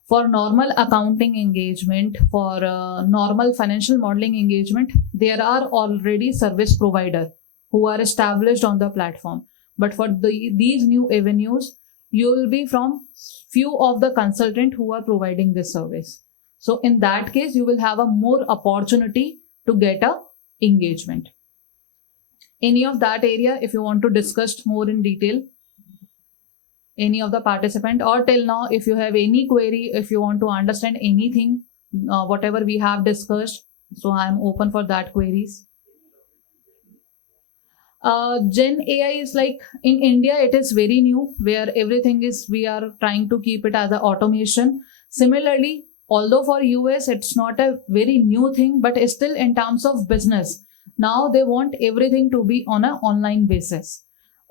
For normal accounting engagement, for normal financial modeling engagement, there are already service providers who are established on the platform. But for these new avenues, you will be from few of the consultants who are providing this service. So in that case, you will have a more opportunity to get a engagement. Any of that area, if you want to discuss more in detail, any of the participant, or till now, if you have any query, if you want to understand anything, whatever we have discussed, so I am open for that queries. Gen AI is like in India, it is very new where everything is, we are trying to keep it as an automation. Similarly, although for US, it's not a very new thing, but still in terms of business, now they want everything to be on an online basis.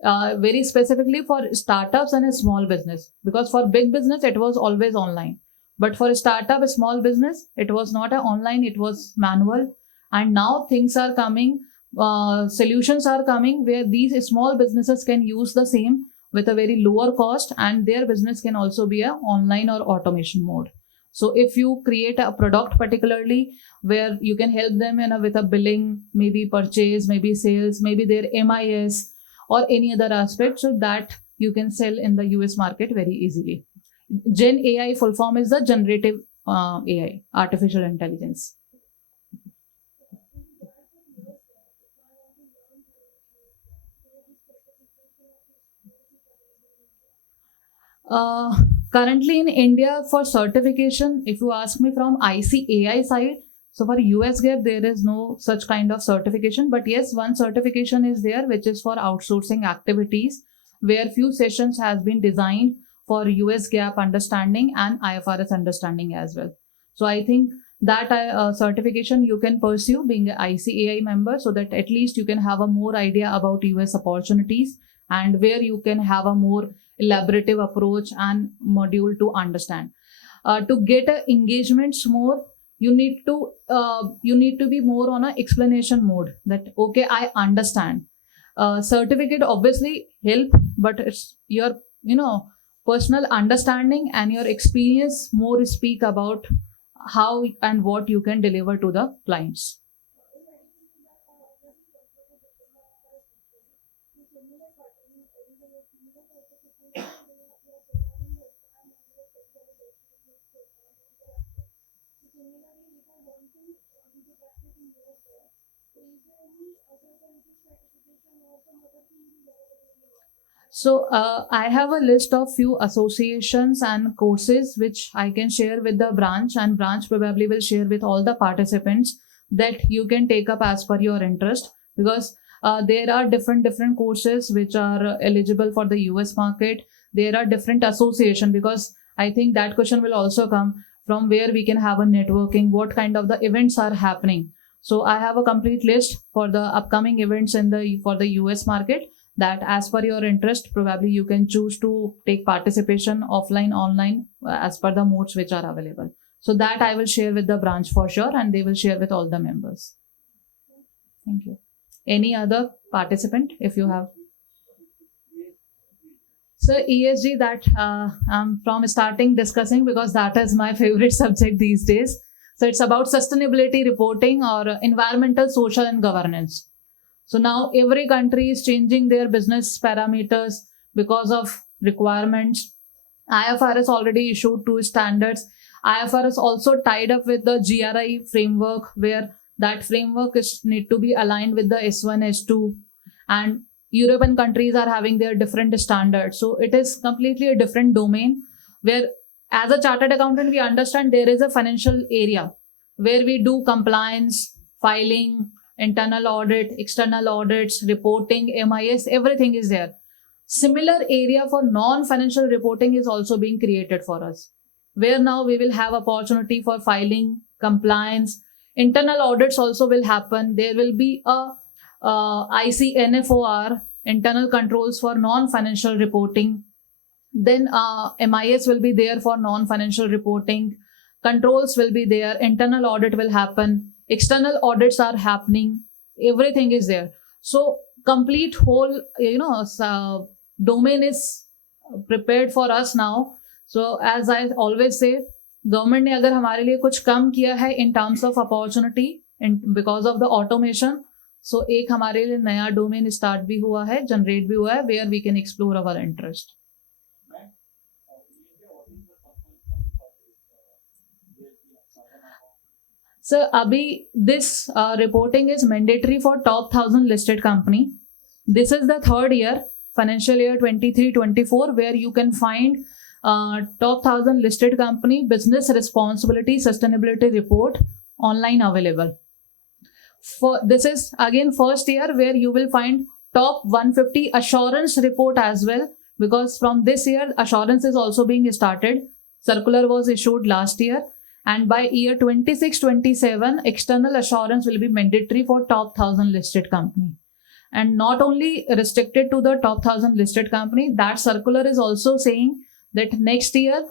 Very specifically for startups and a small business, because for big business, it was always online. But for a startup, a small business, it was not an online, it was manual. And now things are coming, solutions are coming where these small businesses can use the same with a very lower cost and their business can also be an online or automation mode. So if you create a product particularly where you can help them with a billing, maybe purchase, maybe sales, maybe their MIS, or any other aspect, so that you can sell in the US market very easily. Gen AI full form is the generative AI, artificial intelligence. Currently in India, for certification, if you ask me from ICAI side, so for US GAAP, there is no such kind of certification. But yes, one certification is there, which is for outsourcing activities, where few sessions has been designed for US GAAP understanding and IFRS understanding as well. So I think that certification you can pursue being an ICAI member, so that at least you can have a more idea about US opportunities and where you can have a more elaborative approach and module to understand. To get engagements more, you need to be more on a explanation mode, that okay, I understand. Certificate obviously help, but it's your personal understanding and your experience more speak about how and what you can deliver to the clients. So I have a list of few associations and courses which I can share with the branch, and branch probably will share with all the participants, that you can take up as per your interest, because there are different courses which are eligible for the US market. There are different association, because I think that question will also come, from where we can have a networking, what kind of the events are happening. So I have a complete list for the upcoming events for the US market, that as per your interest, probably you can choose to take participation offline, online, as per the modes which are available. So that I will share with the branch for sure, and they will share with all the members. Thank you. Any other participant, if you have? So ESG, that I'm from starting discussing, because that is my favorite subject these days. So it's about sustainability reporting, or environmental, social and governance. So now every country is changing their business parameters because of requirements. IFRS already issued 2 standards. IFRS also tied up with the GRI framework, where that framework need to be aligned with the S1, S2, and European countries are having their different standards. So it is completely a different domain, where as a chartered accountant, we understand there is a financial area where we do compliance, filing, internal audit, external audits, reporting, MIS, everything is there. Similar area for non-financial reporting is also being created for us, where now we will have opportunity for filing, compliance, internal audits also will happen. There will be a ICNFOR, internal controls for non-financial reporting. Then MIS will be there for non-financial reporting. Controls will be there. Internal audit will happen. External audits are happening. Everything is there. So complete whole, domain is prepared for us now. So as I always say, government ने अगर हमारे लिए कुछ कम किया है in terms of opportunity and because of the automation, so एक हमारे लिए नया domain start भी हुआ है, generate भी हुआ है, where we can explore our interest. So abhi this reporting is mandatory for top 1000 listed company. This is the 3rd year, financial year 23-24, where you can find top 1000 listed company business responsibility sustainability report online available. For this is again first year, where you will find top 150 assurance report as well, because from this year assurance is also being started. Circular was issued last year, and by year 26-27 external assurance will be mandatory for top 1000 listed company. And not only restricted to the top 1000 listed company, that circular is also saying that next year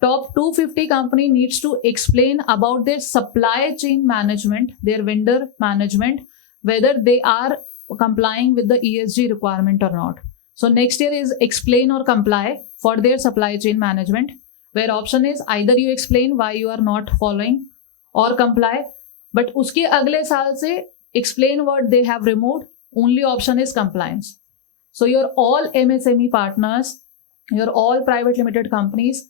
top 250 company needs to explain about their supply chain management, their vendor management, whether they are complying with the ESG requirement or not. So next year is explain or comply for their supply chain management, where option is either you explain why you are not following or comply, but uske agle saal se explain what they have removed, only option is compliance. So you're all MSME partners, you're all private limited companies.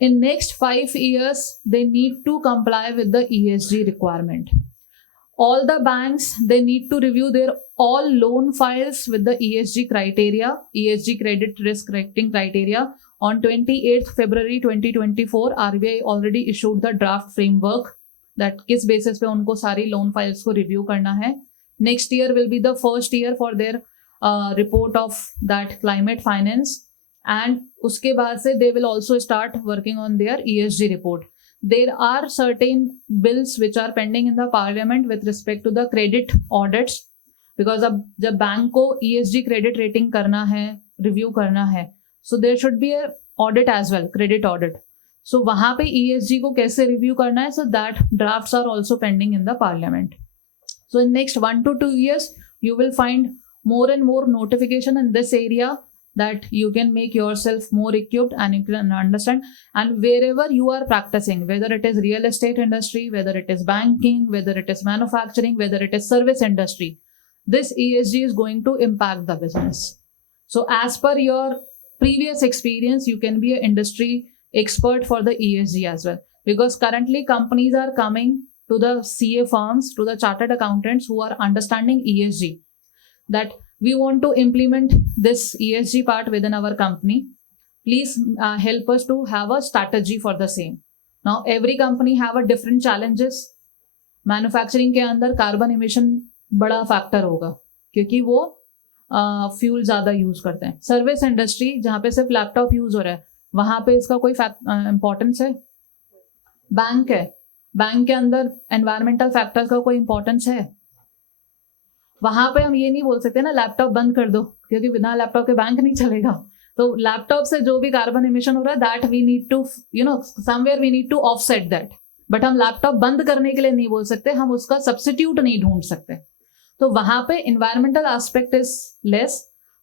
In next 5 years, they need to comply with the ESG requirement. All the banks, they need to review their all loan files with the ESG criteria, ESG credit risk rating criteria. On 28th February 2024, RBI already issued the draft framework that किस basis पे उनको सारी loan files को review करना है. Next year will be the first year for their report of that climate finance. And उसके बाद से they will also start working on their ESG report. There are certain bills which are pending in the parliament with respect to the credit audits, because अब जब bank को ESG credit rating करना है, review करना है, so there should be a audit as well, credit audit. So वहाँ पे ESG को कैसे review करना है, so that drafts are also pending in the parliament. So in next 1 to 2 years, you will find more and more notification in this area, that you can make yourself more equipped and you can understand. And wherever you are practicing, whether it is real estate industry, whether it is banking, whether it is manufacturing, whether it is service industry, this ESG is going to impact the business. So as per your previous experience, you can be an industry expert for the ESG as well. Because currently companies are coming to the CA firms, to the chartered accountants who are understanding ESG, that we want to implement this ESG part within our company. Please help us to have a strategy for the same. Now, every company have a different challenges. Manufacturing के अंदर carbon emission बड़ा factor होगा, क्योंकि वो fuel ज़्यादा use करते हैं. Service industry जहाँ पे सिर्फ laptop use हो रहा है, वहाँ पे इसका कोई importance है? बैंक है, बैंक के अंदर environmental factors का कोई importance है? वहां पे हम ये नहीं बोल सकते ना लैपटॉप बंद कर दो, क्योंकि बिना लैपटॉप के बैंक नहीं चलेगा. तो लैपटॉप से जो भी कार्बन इमिशन हो रहा है, that we need to somewhere we need to offset that. But हम लैपटॉप बंद करने के लिए नहीं बोल सकते, हम उसका सब्स्टिट्यूट नहीं ढूंढ सकते. तो वहां पे इन्वायरमेंटल एस्पेक्ट इज लेस.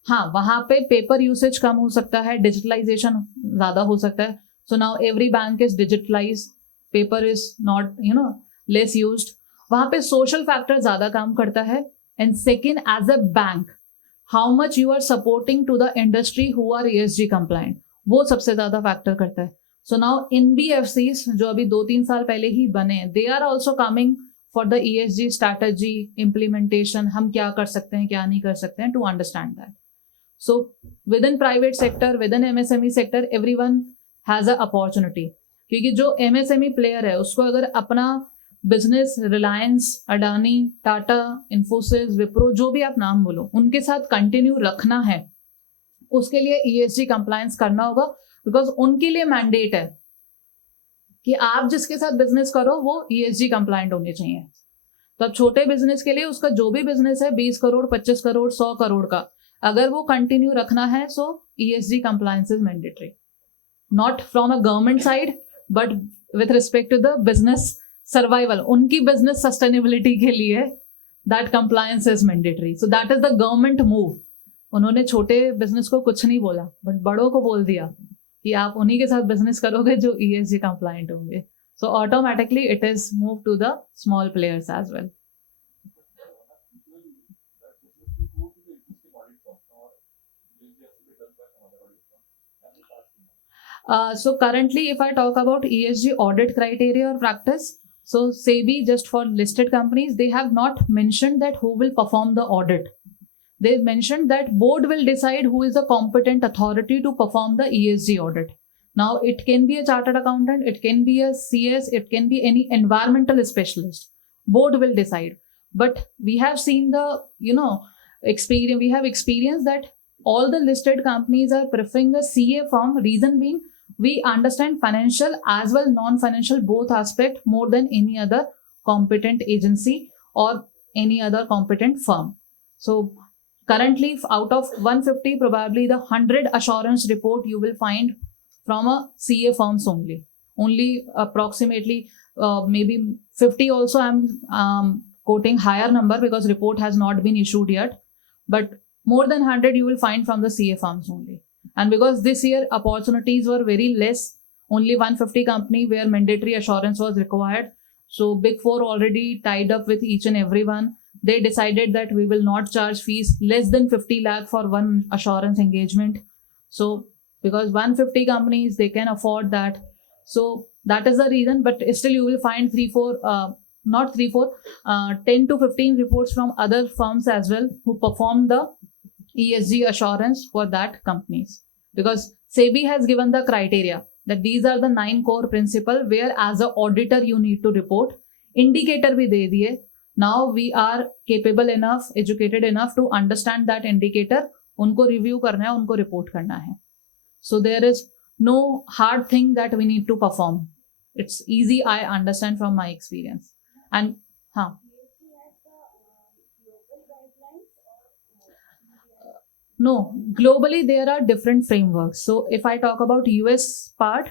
हाँ, वहां पे पेपर यूसेज कम हो सकता है, डिजिटलाइजेशन ज्यादा हो सकता है. So now every bank is digitalize, paper is not less used. वहां पे सोशल फैक्टर ज्यादा काम करता है. And second, as a bank, how much you are supporting to the industry who are ESG compliant, वो सबसे ज़्यादा factor करता है. So now NBFCs जो अभी 2-3 साल पहले ही बने, they are also coming for the ESG strategy implementation. हम क्या कर सकते हैं, क्या नहीं कर सकते हैं, to understand that. So within private sector, within MSME sector, everyone has a opportunity. क्योंकि जो MSME player है, उसको अगर अपना बिजनेस रिलायंस, अडानी, टाटा, इन्फोसिस, विप्रो, जो भी आप नाम बोलो, उनके साथ कंटिन्यू रखना है, उसके लिए ESG कंप्लायंस करना होगा. बिकॉज उनके लिए मैंडेट है कि आप जिसके साथ बिजनेस करो वो ESG कंप्लायंट होने चाहिए. तो अब छोटे बिजनेस के लिए उसका जो भी बिजनेस है 20 करोड़, 25 करोड़, 100 करोड़ का, अगर वो कंटिन्यू रखना है, so ESG compliance is mandatory. Not from a government side, but with respect to the business survival, उनकी बिजनेस सस्टेनेबिलिटी के लिए that compliance is mandatory. So that is the government move. उन्होंने छोटे बिजनेस को कुछ नहीं बोला, बट बड़ों को बोल दिया कि आप उन्हीं के साथ बिजनेस करोगे जो ESG कंप्लायंट होंगे. So automatically it is move to the small players as well. So currently, if I talk about ESG audit criteria or practice, so SEBI, just for listed companies, they have not mentioned that who will perform the audit. They've mentioned that board will decide who is the competent authority to perform the ESG audit. Now, it can be a chartered accountant, it can be a CS, it can be any environmental specialist. Board will decide. But we have seen the, experience. We have experienced that all the listed companies are preferring a CA firm. Reason being, we understand financial as well non-financial both aspect more than any other competent agency or any other competent firm. So currently, out of 150, probably the 100 assurance report you will find from a CA firms only. Only approximately maybe 50 also I'm quoting higher number because report has not been issued yet. But more than 100 you will find from the CA firms only. And because this year opportunities were very less, only 150 company where mandatory assurance was required. So Big Four already tied up with each and every one. they decided that we will not charge fees less than 50 lakh for one assurance engagement. So because 150 companies, they can afford that. So that is the reason, but still you will find 10 to 15 reports from other firms as well who perform the ESG assurance for that companies. Because SEBI has given the criteria that these are the 9 core principles where as a auditor you need to report. Indicator bhi de diye. Now we are capable enough, educated enough to understand that indicator. उनको review करना है, उनको report करना है. So there is no hard thing that we need to perform. It's easy, I understand from my experience. And no, globally there are different frameworks. So if I talk about US part,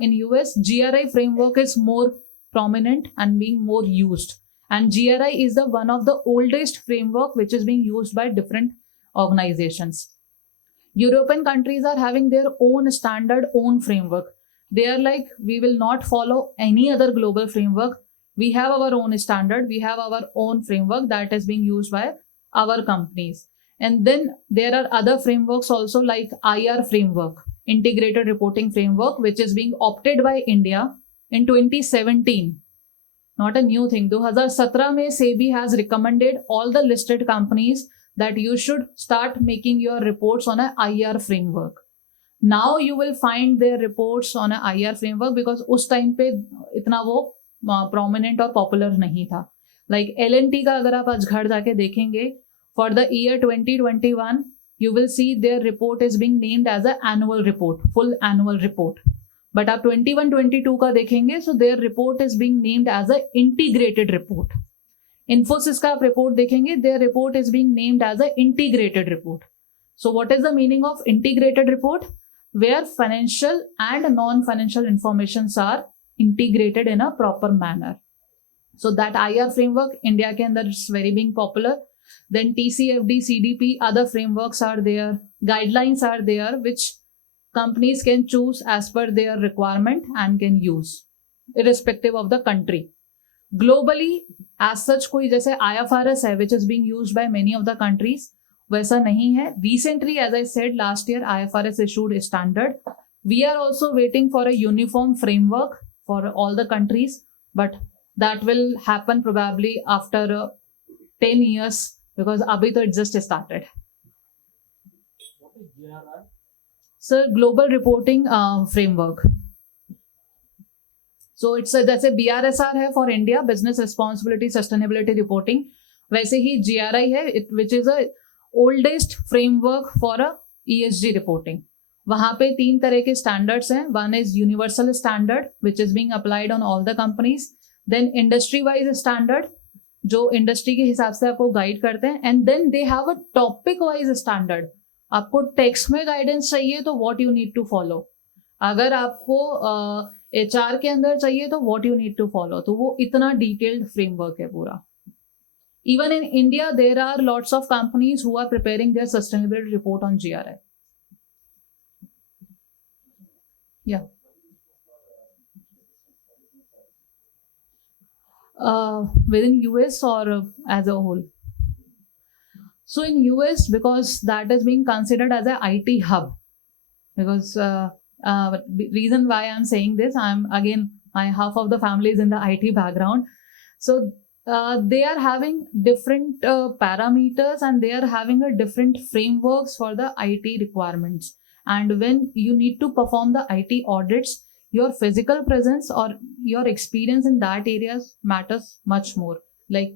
in US, GRI framework is more prominent and being more used. And GRI is the one of the oldest framework which is being used by different organizations. European countries are having their own standard, own framework. They are like, we will not follow any other global framework. We have our own standard. We have our own framework that is being used by our companies. And then there are other frameworks also like IR framework, Integrated Reporting Framework, which is being opted by India in 2017. Not a new thing. 2017 mein SEBI has recommended all the listed companies that you should start making your reports on a IR framework. Now you will find their reports on a IR framework because उस time पे इतना वो prominent और popular नहीं था. Like L&T का अगर आप आज घर जाके देखेंगे, for the year 2021, you will see their report is being named as an annual report, full annual report. But आप 21-22 का देखेंगे, so their report is being named as an integrated report. Infosys का आप report देखेंगे, their report is being named as an integrated report. So what is the meaning of integrated report? Where financial and non-financial informations are integrated in a proper manner. So that IR framework, India के अंदर is very being popular. Then TCFD, CDP, other frameworks are there, guidelines are there, which companies can choose as per their requirement and can use, irrespective of the country. Globally, as such, कोई जैसे IFRS है, which is being used by many of the countries, वैसा नहीं है. Recently, as I said, last year, IFRS issued a standard. We are also waiting for a uniform framework for all the countries, but that will happen probably after 10 years because abhi to it just started. What is GRI? So global reporting framework. So it's जैसे BRSR है for India, Business Responsibility Sustainability Reporting, वैसे ही GRI है, which is a oldest framework for a ESG reporting. वहाँ पे 3 तरह के standards हैं. One is universal standard, which is being applied on all the companies. Then industry wise standard, जो industry के हिसाब से आपको गाइड करते हैं. And then they have a topic wise standard. आपको टेक्स्ट में गाइडेंस चाहिए तो what you need to follow. अगर आपको HR के अंदर चाहिए तो what you need to follow. तो वो इतना डिटेल्ड फ्रेमवर्क है पूरा. Even in India, there are lots of companies who are preparing their sustainability report on GRI. Yeah. Within US or as a whole? So in US, because that is being considered as a IT hub, because reason why I'm saying this, my half of the family is in the IT background. So they are having different parameters and they are having a different frameworks for the IT requirements. And when you need to perform the IT audits, your physical presence or your experience in that area matters much more. Like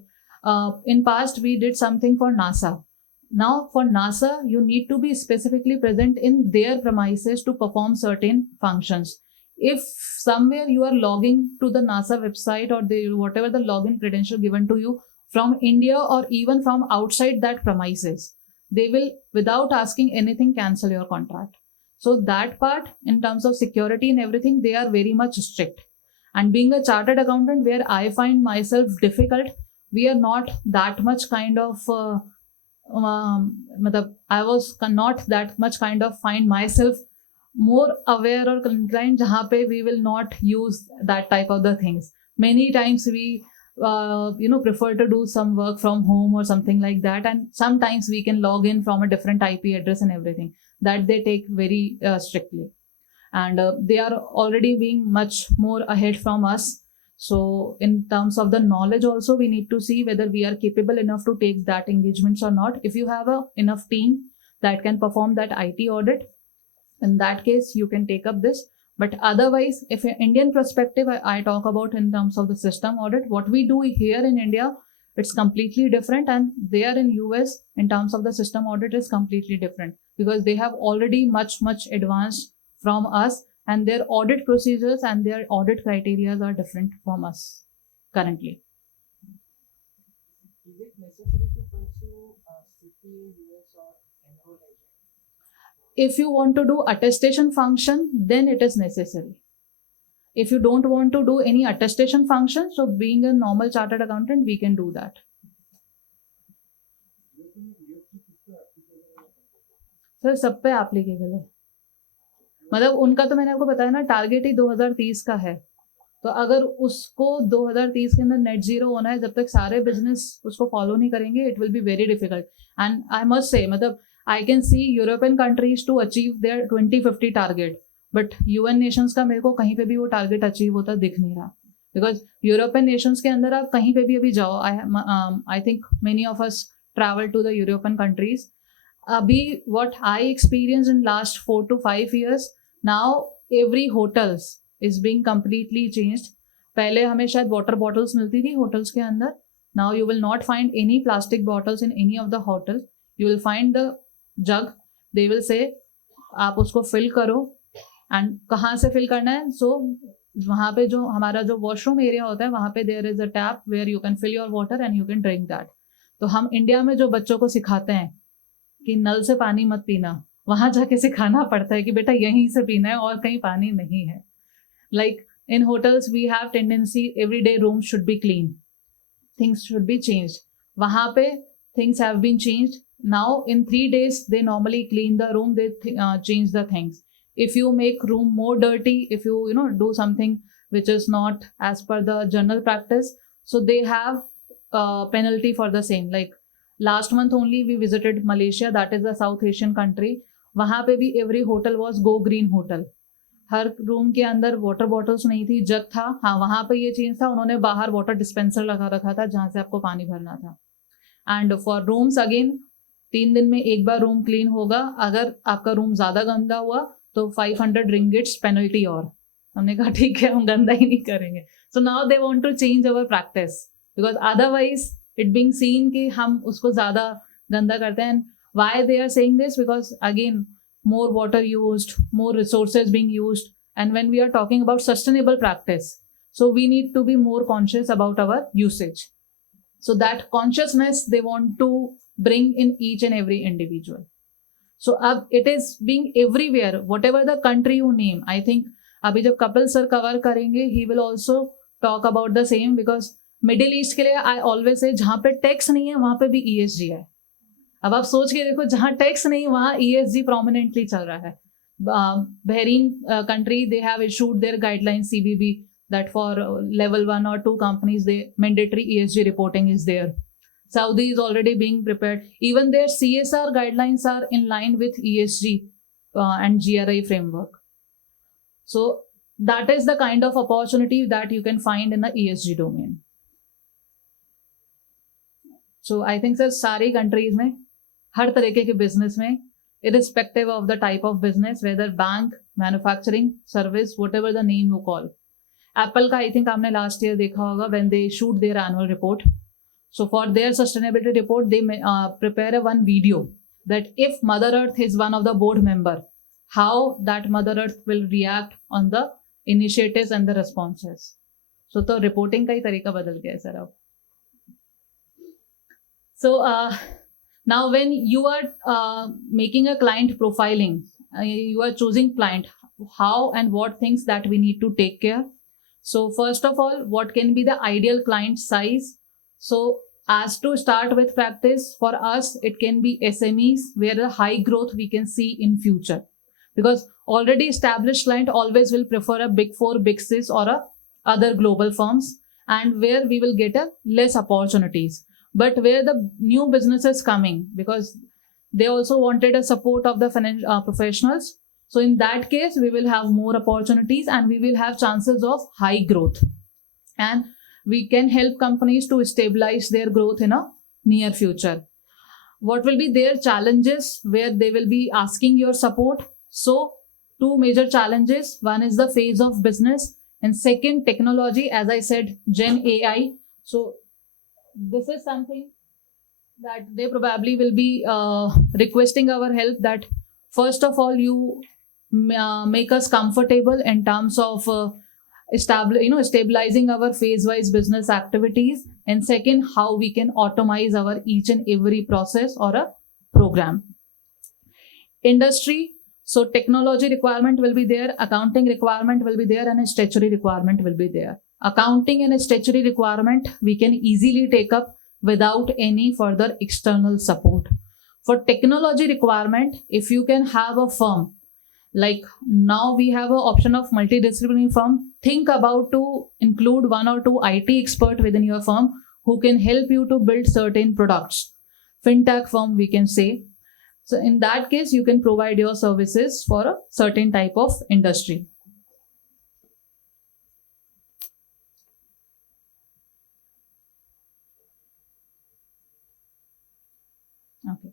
in past, we did something for NASA. Now for NASA, you need to be specifically present in their premises to perform certain functions. If somewhere you are logging to the NASA website or whatever the login credential given to you from India or even from outside that premises, they will, without asking anything, cancel your contract. So that part, in terms of security and everything, they are very much strict. And being a chartered accountant, where I find myself difficult, we are not that much kind of, I was not that much kind of find myself more aware or inclined, jahan pe we will not use that type of the things. Many times we prefer to do some work from home or something like that, and sometimes we can log in from a different IP address and everything. That they take very strictly, and they are already being much more ahead from us. So in terms of the knowledge also, we need to see whether we are capable enough to take that engagements or not. If you have a enough team that can perform that IT audit, in that case you can take up this. But otherwise, if an Indian perspective, I talk about in terms of the system audit, what we do here in India, it's completely different, and there in US in terms of the system audit is completely different, because they have already much advanced from us, and their audit procedures and their audit criteria are different from us currently. Is it necessary to pursue CPA, US or enroll agent? If you want to do attestation function, then it is necessary. If you don't want to do any attestation function, so being a normal chartered accountant, we can do that. Sir सब पे applicable है, मतलब उनका तो मैंने आपको बताया ना, टारगेट ही 2030 का है. तो अगर उसको 2030 के अंदर नेट जीरो होना है, जब तक सारे बिजनेस उसको फॉलो नहीं करेंगे, it will be very difficult. And I must say, मतलब I can see European countries to achieve their 2050 target, but UN nations का मेरे को कहीं पे भी वो टारगेट अचीव होता दिख नहीं रहा. बिकॉज यूरोपियन नेशंस के अंदर आप कहीं पे भी अभी जाओ, I think many of us travel to the European countries. अभी what I experienced in last 4 to 5 years, now every hotels is being completely changed. पहले हमें शायद water bottles मिलती थी hotels के अंदर. Now you will not find any plastic bottles in any of the hotel. You will find the jug. They will say आप उसको fill करो, and कहाँ से fill करना है. So वहाँ पे जो हमारा जो washroom area होता है, वहाँ पे there is a tap where you can fill your water and you can drink that. तो हम इंडिया में जो बच्चों को सिखाते हैं कि नल से पानी मत पीना, वहां जाके सिखाना पड़ता है कि बेटा यहीं से पीना है और कहीं पानी नहीं है. Like in hotels we have tendency every day room should be clean, things should be changed. वहां पे things have been changed. Now in 3 days they normally clean the room, they change the things. If you make room more dirty, if you do something which is not as per the general practice, so they have penalty for the same. Like last month only we visited Malaysia, that is a South Asian country. वहाँ पे भी every hotel was go green hotel. Her room के अंदर water bottles नहीं थी, जग था. हाँ, वहाँ पे ये चेंज था, उन्होंने बाहर वाटर डिस्पेंसर लगा रखा था जहाँ से आपको पानी भरना था. एंड फॉर रूम्स अगेन 3 दिन में एक बार रूम क्लीन होगा. अगर आपका रूम ज़्यादा गंदा हुआ तो 500 ringgits पेनल्टी. और हमने कहा ठीक है, हम गंदा ही नहीं करेंगे. So now they want to change our practice, because otherwise it being seen कि हम उसको ज़्यादा गंदा करते हैं. Why they are saying this? Because again, more water used, more resources being used, and when we are talking about sustainable practice, so we need to be more conscious about our usage. So that consciousness they want to bring in each and every individual. So it is being everywhere, whatever the country you name. I think अभी जब Kapil sir cover करेंगे, he will also talk about the same, because middle east के लिए I always say जहाँ पे tax नहीं है वहाँ पे भी ESG है. अब आप सोच के देखो, जहाँ टैक्स नहीं वहाँ ESG प्रोमिनेंटली चल रहा है. Bahrain country, they have issued their guideline CBB that for level 1 or 2 companies the mandatory ESG reporting is there. Saudi is already being prepared. Even their CSR guidelines are in line with ESG and GRI framework. So that is the kind of opportunity that you can find in the ESG domain. So I think sir सारी countries में हर तरीके के business में, irrespective of the type of business, whether bank, manufacturing, service, whatever the name you call. Apple का I think आपने last year देखा होगा when they shoot their annual report. So for their sustainability report, they prepare one video that if Mother Earth is one of the board member, how that Mother Earth will react on the initiatives and the responses. So तो reporting का ही तरीका बदल गया है sir अब. So now when you are making a client profiling, you are choosing client, how and what things that we need to take care. So first of all, what can be the ideal client size? So as to start with practice, for us, it can be SMEs where the high growth we can see in future. Because already established client always will prefer a big 4, big 6 or a other global firms. and where we will get a less opportunities. But where the new business is coming, because they also wanted a support of the financial professionals. So in that case, we will have more opportunities and we will have chances of high growth. And we can help companies to stabilize their growth in a near future. What will be their challenges where they will be asking your support? So two major challenges. One is the phase of business, and second, technology, as I said, Gen AI. So this is something that they probably will be requesting our help, that first of all, you make us comfortable in terms of stabilizing our phase-wise business activities, and second, how we can automate our each and every process or a program. Industry, so technology requirement will be there, accounting requirement will be there, and a statutory requirement will be there. Accounting and a statutory requirement we can easily take up without any further external support. For technology requirement, if you can have a firm, like now we have an option of multidisciplinary firm, think about to include one or two IT expert within your firm who can help you to build certain products. Fintech firm, we can say. So in that case, you can provide your services for a certain type of industry. Okay.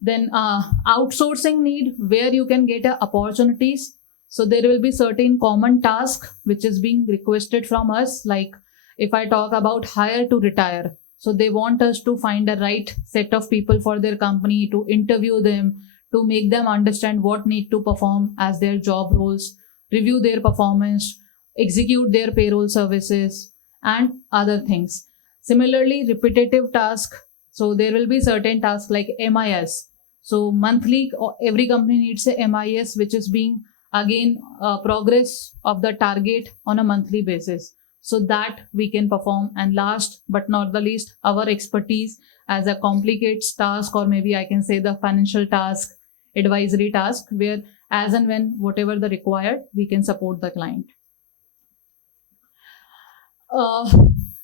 Then outsourcing need, where you can get opportunities. So there will be certain common task which is being requested from us. Like if I talk about hire to retire, so they want us to find the right set of people for their company, to interview them, to make them understand what need to perform as their job roles, review their performance, execute their payroll services, and other things. Similarly, repetitive task. So there will be certain tasks like MIS. So monthly, every company needs a MIS, which is being again progress of the target on a monthly basis. So that we can perform. And last but not the least, our expertise as a complicated task, or maybe I can say the financial task, advisory task, where as and when whatever the required, we can support the client.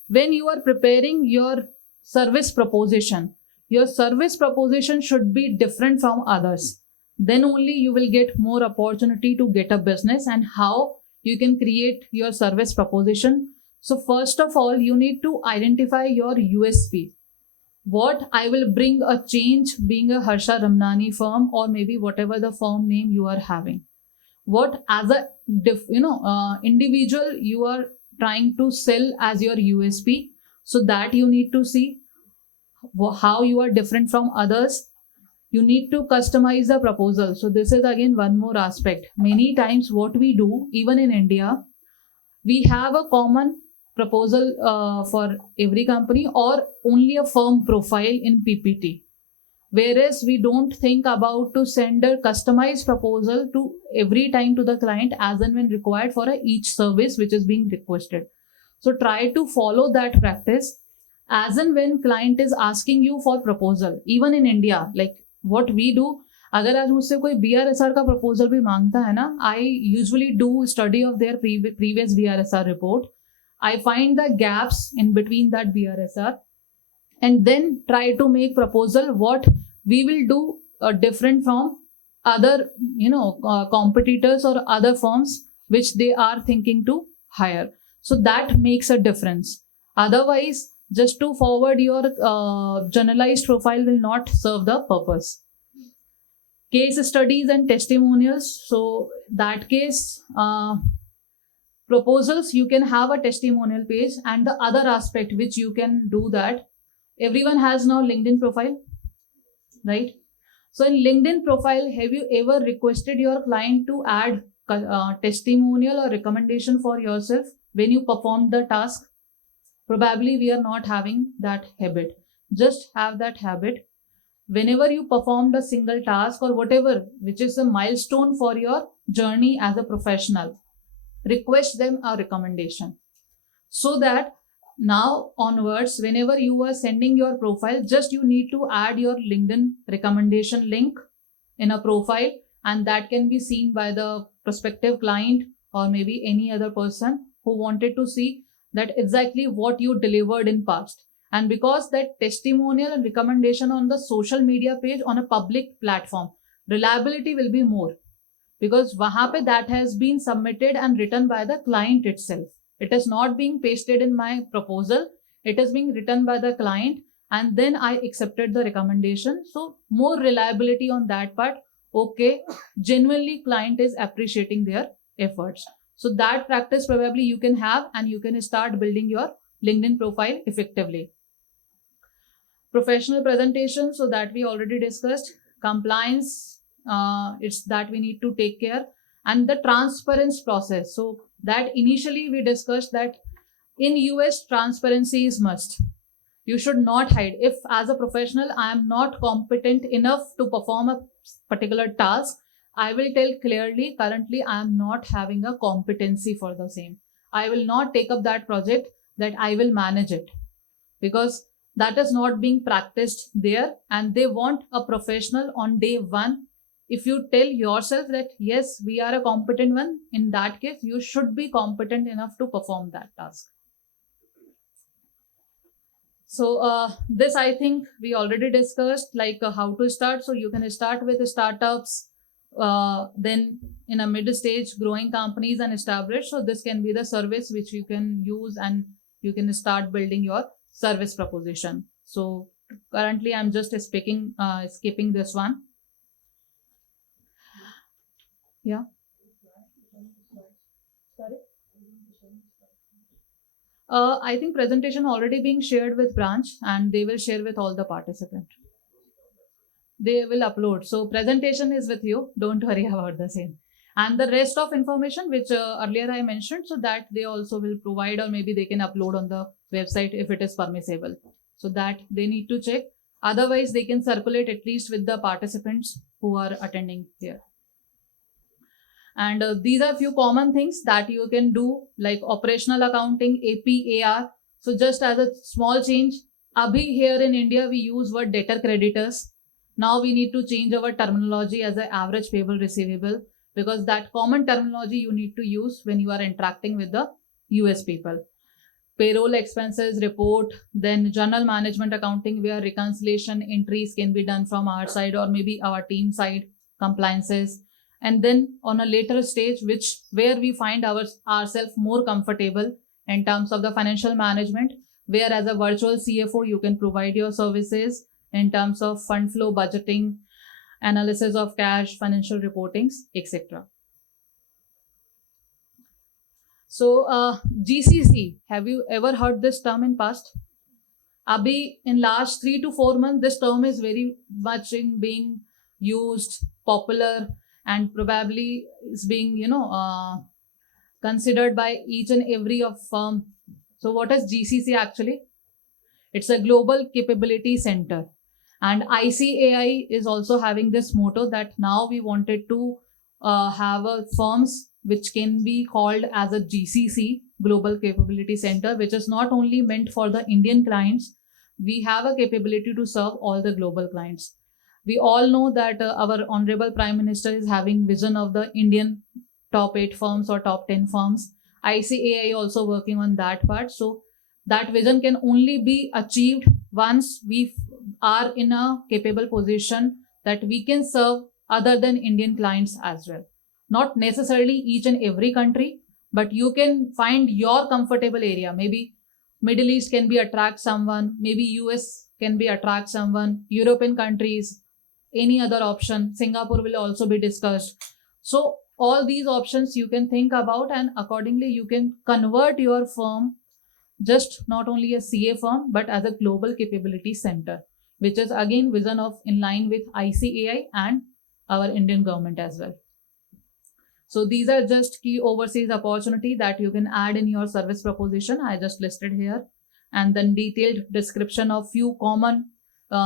When you are preparing your service proposition should be different from others. Then only you will get more opportunity to get a business, and how you can create your service proposition. So first of all, you need to identify your USP. What I will bring a change being a Harsha Ramnani firm, or maybe whatever the firm name you are having. What as a individual you are trying to sell as your USP. So that you need to see how you are different from others. You need to customize the proposal. So this is again one more aspect. Many times what we do, even in India, we have a common proposal for every company, or only a firm profile in PPT. Whereas we don't think about to send a customized proposal to every time to the client as and when required for each service which is being requested. So try to follow that practice as and when client is asking you for proposal. Even in India, like what we do, अगर आज मुझसे कोई BRSR का proposal भी मांगता है ना, I usually do study of their previous BRSR report. I find the gaps in between that BRSR, and then try to make proposal what we will do different from other competitors or other firms which they are thinking to hire. So that makes a difference. Otherwise, just to forward your generalized profile will not serve the purpose. Case studies and testimonials. So that case, proposals, you can have a testimonial page. And the other aspect which you can do that, everyone has now LinkedIn profile, right? So in LinkedIn profile, have you ever requested your client to add testimonial or recommendation for yourself when you perform the task? Probably we are not having that habit. Just have that habit. Whenever you performed a single task or whatever, which is a milestone for your journey as a professional, request them a recommendation. So that now onwards, whenever you are sending your profile, just you need to add your LinkedIn recommendation link in a profile, and that can be seen by the prospective client or maybe any other person who wanted to see that exactly what you delivered in past. And because that testimonial and recommendation on the social media page on a public platform, reliability will be more, because wahan pe that has been submitted and written by the client itself. It is not being pasted in my proposal. It is being written by the client, and then I accepted the recommendation. So more reliability on that part. Okay, genuinely client is appreciating their efforts. So that practice probably you can have, and you can start building your LinkedIn profile effectively. Professional presentation, so that we already discussed. Compliance, it's that we need to take care. And the transparency process, so that initially we discussed that in US transparency is must. You should not hide. If as a professional I am not competent enough to perform a particular task, I will tell clearly, currently I am not having a competency for the same. I will not take up that project, that I will manage it, because that is not being practiced there, and they want a professional on day one. If you tell yourself that yes, we are a competent one, in that case you should be competent enough to perform that task. So this I think we already discussed, like how to start. So you can start with startups, then in a mid stage growing companies and established. So this can be the service which you can use, and you can start building your service proposition. So currently I'm just skipping this one. Yeah. Sorry. I think presentation already being shared with branch, and they will share with all the participants. They will upload. So presentation is with you. Don't worry about the same. And the rest of information which earlier I mentioned, so that they also will provide, or maybe they can upload on the website if it is permissible. So that they need to check. Otherwise, they can circulate at least with the participants who are attending here. And these are few common things that you can do, like operational accounting, AP, AR. So just as a small change, abhi here in India we use word debtor creditors. Now we need to change our terminology as an average payable receivable, because that common terminology you need to use when you are interacting with the US people. Payroll expenses report, then general management accounting, where reconciliation entries can be done from our side or maybe our team side, compliances. And then on a later stage, where we find ourselves more comfortable in terms of the financial management, where as a virtual CFO you can provide your services in terms of fund flow budgeting, analysis of cash, financial reportings, etc. So GCC, have you ever heard this term in past? Abhi, in last 3 to 4 months, this term is very much being used, popular, and probably is being considered by each and every of firm. So what is GCC actually? It's a global capability center, and ICAI is also having this motto that now we wanted to have a firms which can be called as a GCC, Global Capability Center, which is not only meant for the Indian clients. We have a capability to serve all the global clients. We all know that our Honorable Prime Minister is having vision of the Indian top 8 firms or top 10 firms. ICAI also working on that part. So that vision can only be achieved once we are in a capable position that we can serve other than Indian clients as well. Not necessarily each and every country, but you can find your comfortable area. Maybe Middle East can be attract someone, maybe US can be attract someone, European countries, any other option. Singapore will also be discussed. So all these options you can think about, and accordingly you can convert your firm just not only a CA firm, but as a global capability center, which is again vision of in line with ICAI and our Indian government as well. So these are just key overseas opportunity that you can add in your service proposition. I just listed here, and then detailed description of few common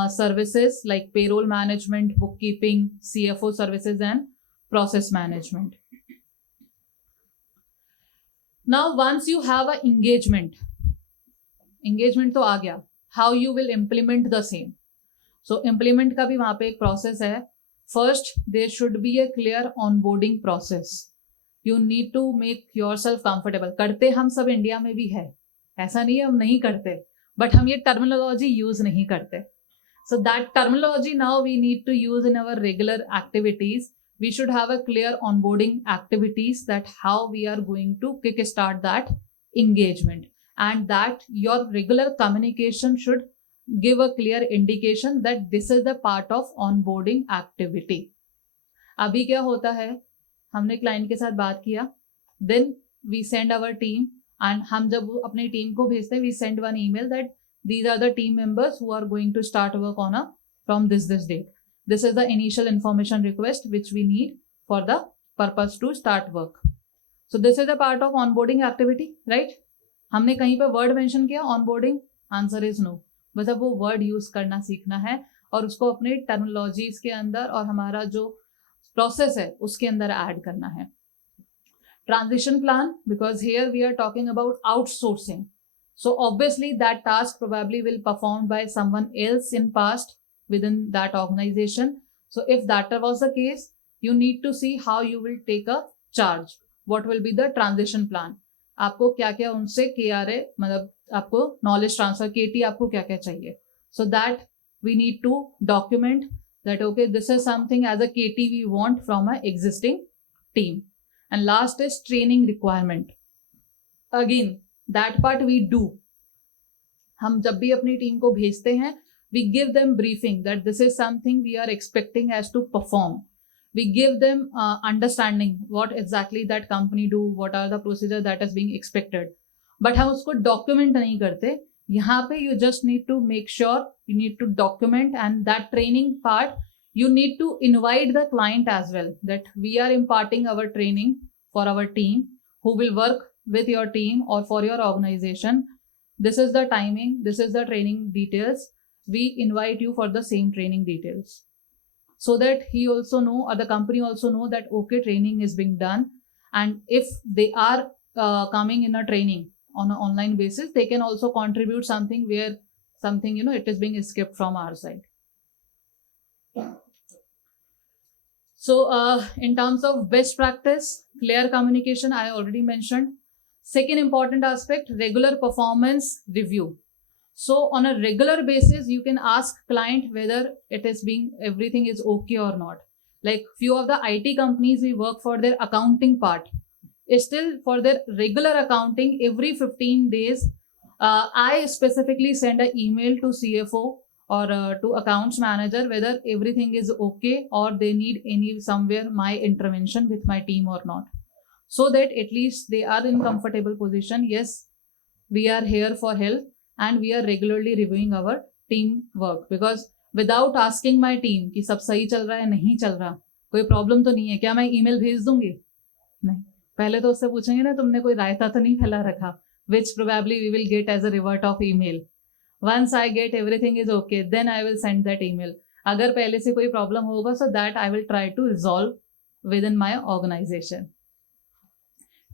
services like payroll management, bookkeeping, CFO services, and process management. Now, once you have an engagement तो आ गया. How you will implement the same. So implement का भी वहाँ पे एक process है. First, there should be a clear onboarding process. You need to make yourself comfortable. करते हम सब इंडिया में भी है, ऐसा नहीं है हम नहीं करते, बट हम ये टर्मिनोलॉजी यूज नहीं करते. So that terminology now we need to use in our regular activities. We should have a clear onboarding activities that how we are going to kickstart that engagement, and that your regular communication should give a clear indication that this is the part of onboarding activity. अभी क्या होता है, हमने client के साथ बात किया, then we send our team, and हम जब अपनी टीम को भेजते हैं, we send one email that these are the team members who are going to start work on from this date. This is the initial information request which we need for the purpose to start work. So this is the part of onboarding activity, right? हमने कहीं पे word mention किया onboarding, answer is no. बस अब वो word use करना सीखना है और उसको अपने terminologies के अंदर और हमारा जो process है उसके अंदर add करना है. Transition plan, because here we are talking about outsourcing. So obviously that task probably will performed by someone else in past within that organization. So if that was the case, you need to see how you will take a charge. What will be the transition plan? आपको क्या क्या उनसे KRA मतलब आपको knowledge transfer KT आपको क्या क्या चाहिए? So that we need to document that okay, this is something as a KT we want from a existing team. And last is training requirement. Again, that part we do. हम जब भी अपनी team को भेजते हैं, we give them briefing that this is something we are expecting as to perform. We give them understanding what exactly that company do, what are the procedure that is being expected. But हम उसको document नहीं करते. यहाँ पे you just need to make sure you need to document, and that training part you need to invite the client as well, that we are imparting our training for our team who will work with your team or for your organization. This is the timing, this is the training details. We invite you for the same training details, so that he also know or the company also know that okay, training is being done. And if they are coming in a training on an online basis, they can also contribute something where something it is being skipped from our side. So in terms of best practice, clear communication I already mentioned. Second important aspect, regular performance review. So on a regular basis, you can ask client whether it is being everything is okay or not. Like few of the IT companies we work for their accounting part. Still for their regular accounting, every 15 days, I specifically send an email to CFO or to accounts manager whether everything is okay or they need any somewhere my intervention with my team or not. So that at least they are in comfortable position. Yes, we are here for help and we are regularly reviewing our team work. Because without asking my team कि सब सही चल रहा है नहीं चल रहा, कोई प्रॉब्लम तो नहीं है, क्या मैं ईमेल भेज दूंगी? नहीं, पहले तो उससे पूछेंगे ना तुमने कोई रायता तो नहीं फैला रखा, which probably we will get as a revert of email. Once I get everything is okay, then I will send that email. अगर पहले से कोई प्रॉब्लम होगा, so that I will try to resolve within my organization.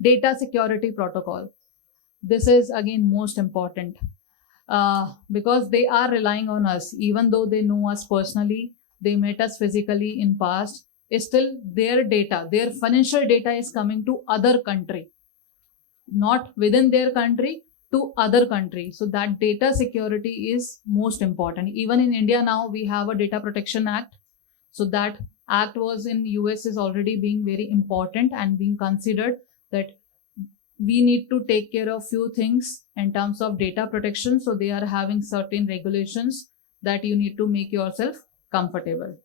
Data security protocol. This is again most important because they are relying on us. Even though they know us personally, they met us physically in past, still their data, their financial data is coming to other country, not within their country, to other country. So that data security is most important. Even in India now, we have a Data Protection Act. So that act was in US is already being very important and being considered that we need to take care of few things in terms of data protection. So they are having certain regulations that you need to make yourself comfortable.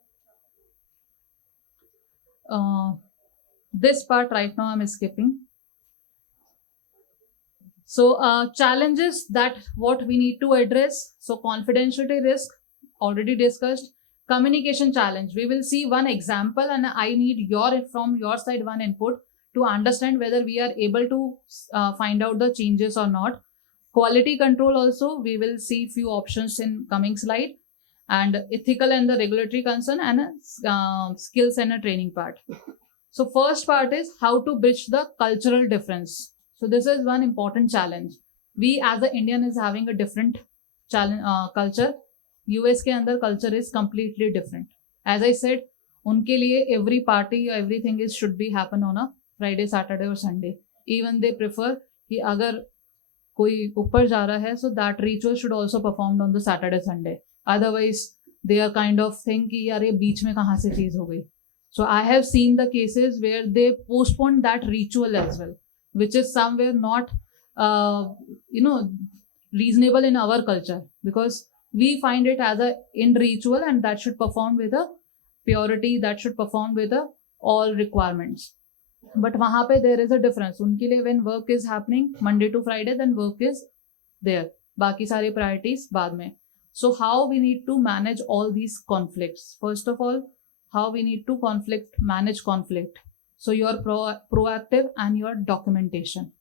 This part right now I'm skipping. So challenges that what we need to address. So confidentiality risk already discussed. Communication challenge. We will see one example and I need from your side one input to understand whether we are able to find out the changes or not. Quality control also, we will see few options in coming slide. And ethical and the regulatory concern and skills and a training part. So first part is how to bridge the cultural difference. So this is one important challenge. We as an Indian is having a different challenge culture. US के अंदर culture is completely different. As I said, उनके लिए every party or everything is should be happen on a Friday, Saturday or Sunday. Even they prefer कि अगर कोई ऊपर जा रहा है, so that ritual should also performed on the Saturday Sunday. Otherwise they are kind of think कि यार ये बीच में कहाँ से चीज हो गई. So I have seen the cases where they postpone that ritual as well, which is somewhere not reasonable in our culture, because we find it as a in ritual and that should perform with a purity, that should perform with a all requirements. But वहाँ पे there is a difference. उनके लिए when work is happening Monday to Friday, then work is there. बाकी सारी priorities बाद में. So how we need to manage all these conflicts? First of all, how we need to manage conflict. So you are proactive and your documentation.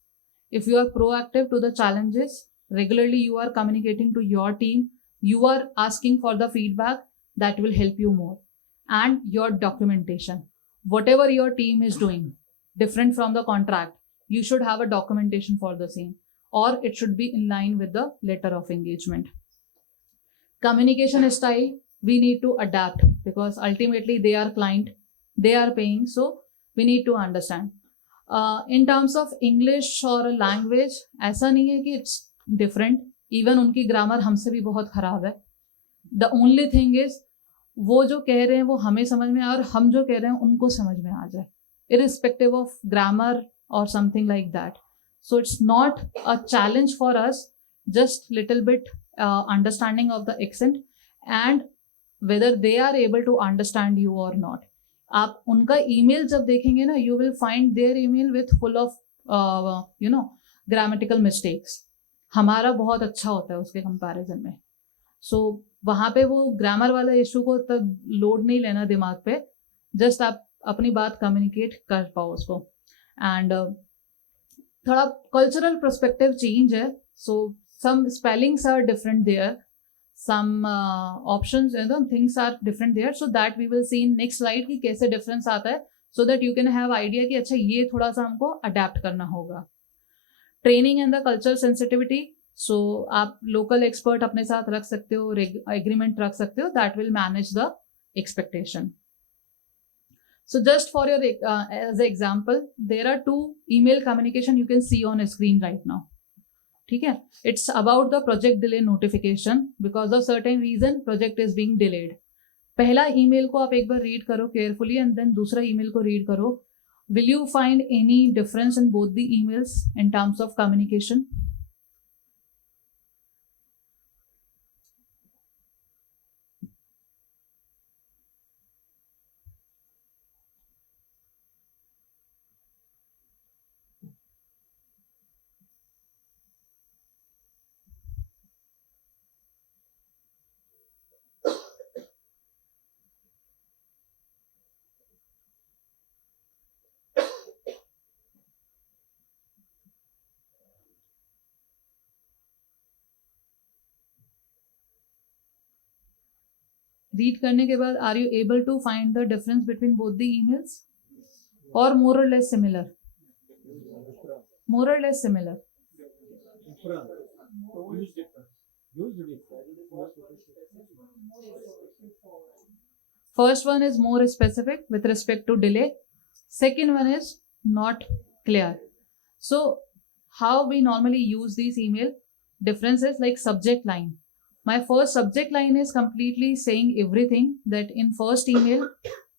If you are proactive to the challenges, regularly you are communicating to your team, you are asking for the feedback, that will help you more. And your documentation. Whatever your team is doing, different from the contract, you should have a documentation for the same, or it should be in line with the letter of engagement. Communication style, we need to adapt, because ultimately they are client, they are paying, so we need to understand. In terms of English or language, ऐसा नहीं है कि it's different. Even उनकी grammar हमसे भी बहुत खराब है. The only thing is वो जो कह रहे हैं वो हमें समझ में आए और हम जो कह रहे हैं उनको समझ में आ जाए, irrespective of grammar or something like that. So it's not a challenge for us, just little bit understanding of the accent and whether they are able to understand you or not. आप उनका email जब देखेंगे ना, you will find their email with full of grammatical mistakes. हमारा बहुत अच्छा होता है उसके comparison में. So वहाँ पे वो ग्रामर वाला इशू को तब लोड नहीं लेना दिमाग पे, जस्ट आप अपनी बात कम्युनिकेट कर पाओ उसको. एंड थोड़ा कल्चरल पर्सपेक्टिव चेंज है, so some spellings are different there, some options things are different there, so that we will see in next slide कि कैसे डिफरेंस आता है, so that you can have idea कि अच्छा ये थोड़ा सा हमको अडेप्ट करना होगा. Training and the cultural sensitivity, so आप लोकल एक्सपर्ट अपने साथ रख सकते हो, एग्रीमेंट रख सकते हो, that will manage the expectation. So just for your as an example, there are 2 email communication you can see on a screen right now. ठीक है, it's about the project delay notification, because of certain reason project is being delayed. पहला email को आप एक बार read करो carefully and then दूसरा email को read करो. Will you find any difference in both the emails in terms of communication? Read करने के बाद are you able to find the difference between both the emails, और more or less similar? More or less similar. First one is more specific with respect to delay. Second one is not clear. So how we normally use these email differences, like subject line. My first subject line is completely saying everything, that in first email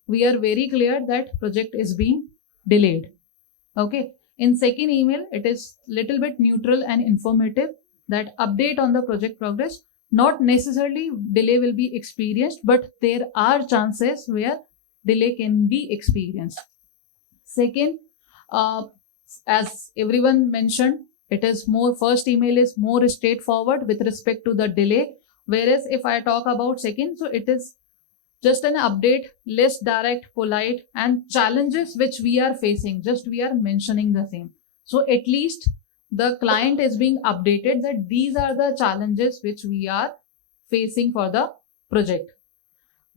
we are very clear that project is being delayed. Okay. In second email, it is little bit neutral and informative, that update on the project progress. Not necessarily delay will be experienced, but there are chances where delay can be experienced. Second, as everyone mentioned, it is more, first email is more straightforward with respect to the delay, whereas if I talk about second, so it is just an update, less direct, polite, and challenges which we are facing, just we are mentioning the same. So at least the client is being updated that these are the challenges which we are facing for the project.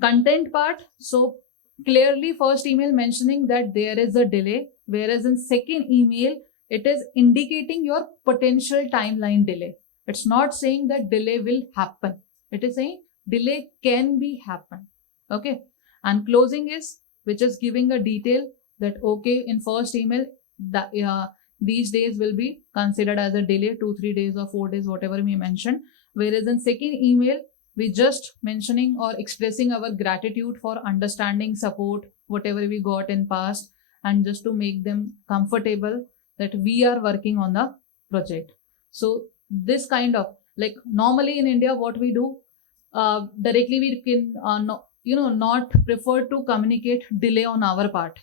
Content part, so clearly first email mentioning that there is a delay, whereas in second email it is indicating your potential timeline delay. It's not saying that delay will happen, it is saying delay can be happen. Okay. And closing is, which is giving a detail that okay, in first email the these days will be considered as a delay, 2-3 days or 4 days, whatever we mentioned. Whereas in second email, we just mentioning or expressing our gratitude for understanding, support, whatever we got in past, and just to make them comfortable that we are working on the project. So this kind of, like, normally in India, what we do, directly we can not prefer to communicate delay on our part.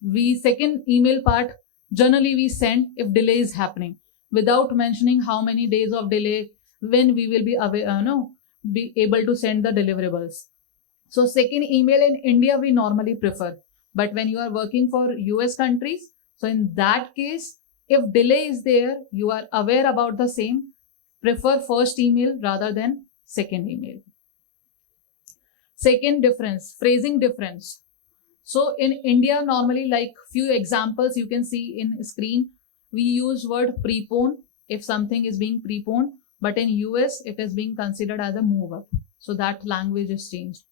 We second email part, generally we send if delay is happening without mentioning how many days of delay, when we will be able to send the deliverables. So second email in India we normally prefer, but when you are working for US countries, so in that case, if delay is there, you are aware about the same, prefer first email rather than second email. Second difference, phrasing difference. So in India, normally, like few examples you can see in screen, we use word prepone if something is being preponed, but in US it is being considered as a move up. So that language is changed.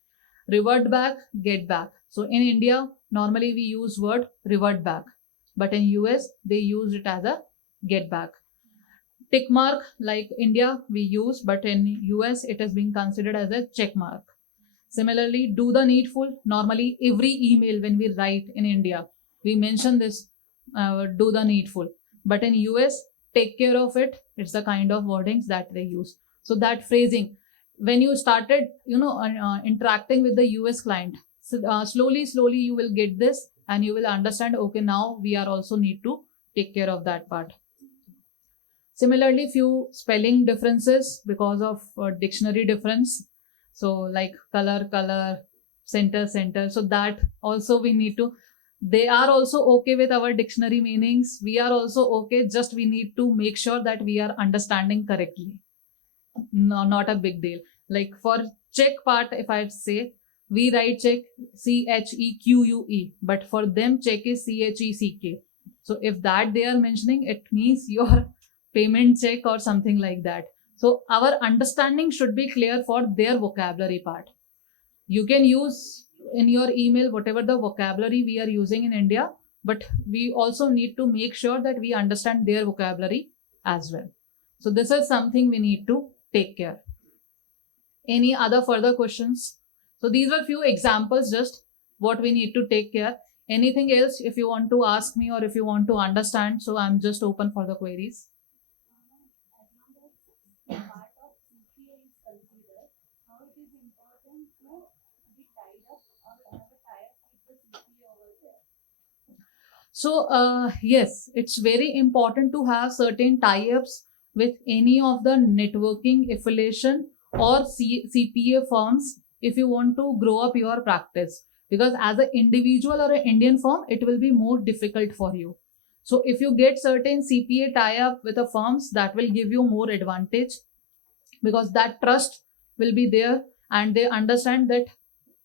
Revert back, get back. So in India, normally we use word revert back, but in US they use it as a get back. Tick mark, like India we use, but in US it is being considered as a check mark. Similarly, do the needful. Normally, every email when we write in India, we mention this, do the needful. But in US, take care of it. It's the kind of wordings that they use. So that phrasing, when you started, interacting with the US client, slowly you will get this and you will understand, okay, now we are also need to take care of that part. Similarly, few spelling differences because of dictionary difference. So like color, center. So that also we need to, they are also okay with our dictionary meanings. We are also okay, just we need to make sure that we are understanding correctly. No, not a big deal. Like for check part, if I say, we write check CHEQUE, but for them check is CHECK. So if that they are mentioning, it means your payment check or something like that. So our understanding should be clear for their vocabulary part. You can use in your email whatever the vocabulary we are using in India, but we also need to make sure that we understand their vocabulary as well. So this is something we need to take care. Any other further questions? So these were few examples, just what we need to take care. Anything else if you want to ask me or if you want to understand, so I'm just open for the queries. Part of CPA is considered, how it is important to be tied up or have a tie-up with the CPA over there. So yes, it's very important to have certain tie-ups with any of the networking affiliation or CPA firms if you want to grow up your practice. Because as an individual or an Indian firm, it will be more difficult for you. So if you get certain CPA tie-up with the firms, that will give you more advantage because that trust will be there and they understand that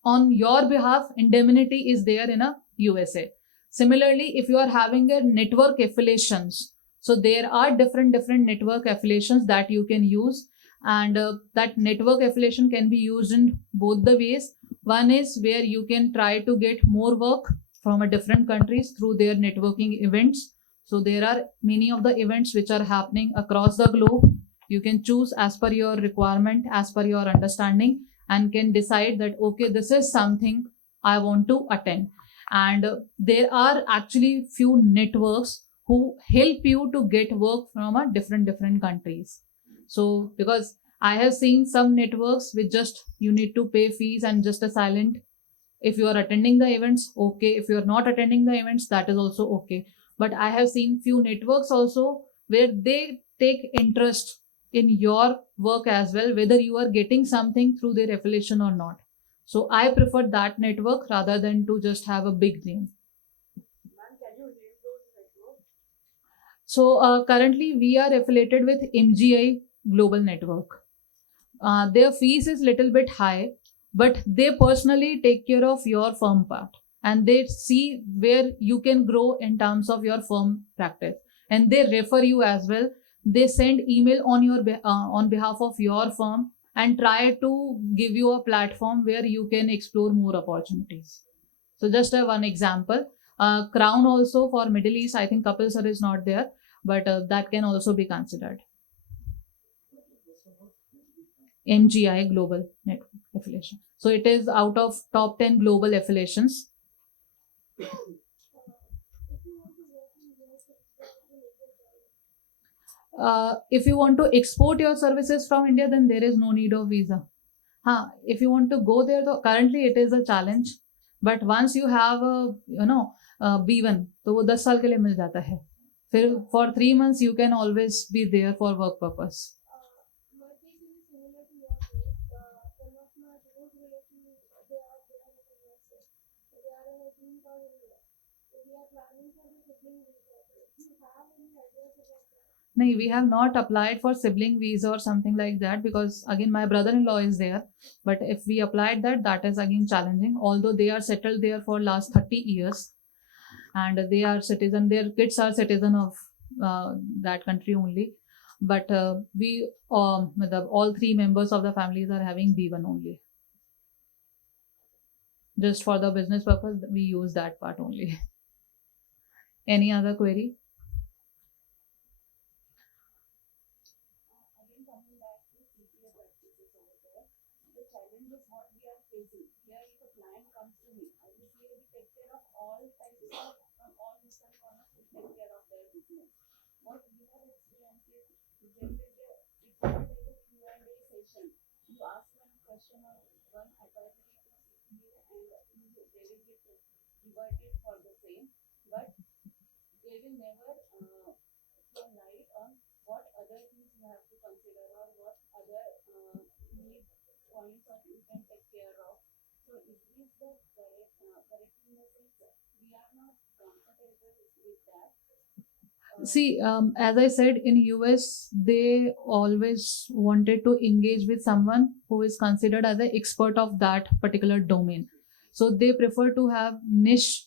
on your behalf, indemnity is there in a USA. Similarly, if you are having a network affiliations, so there are different network affiliations that you can use, and that network affiliation can be used in both the ways. One is where you can try to get more work from a different countries through their networking events. So there are many of the events which are happening across the globe. You can choose as per your requirement, as per your understanding, and can decide that, okay, this is something I want to attend. And there are actually few networks who help you to get work from a different countries. So because I have seen some networks with just you need to pay fees and just a silent. If you are attending the events, okay. If you are not attending the events, that is also okay. But I have seen few networks also where they take interest in your work as well, whether you are getting something through their affiliation or not. So I prefer that network rather than to just have a big name. Ma'am, can you name those networks? So currently we are affiliated with MGI Global Network. Their fees is little bit high, but they personally take care of your firm part and they see where you can grow in terms of your firm practice, and they refer you as well. They send email on your on behalf of your firm and try to give you a platform where you can explore more opportunities. So just one example, Crown also for Middle East, I think Kapil sir is not there, but that can also be considered. MGI Global Network Affiliation. So it is out of top 10 global affiliations. If you want to export your services from India, then there is no need of visa. If you want to go there, though, currently it is a challenge. But once you have a B1, तो वो 10 साल के लिए मिल जाता है. फिर for 3 months you can always be there for work purpose. No, we have not applied for sibling visa or something like that because again my brother-in-law is there. But if we applied that, that is again challenging. Although they are settled there for last 30 years, and they are citizen, their kids are citizen of that country only. But we all 3 members of the families are having B1 only. Just for the business purpose, we use that part only. Any other query? Again, coming back to CPA practices over there, the challenges what we are facing. Here, if a client comes to me, I will say we take care of all types of, from all different corners to take care of their business. What we have experienced is, it's like a Q&A session. You ask one question or one advisory to CPA and they will get rewarded for the same, but they will never throw light on what other things you have to consider or what other need points that you can take care of. So is this the correct in the sense we are not comfortable with that? See, as I said, in US, they always wanted to engage with someone who is considered as an expert of that particular domain. So they prefer to have niche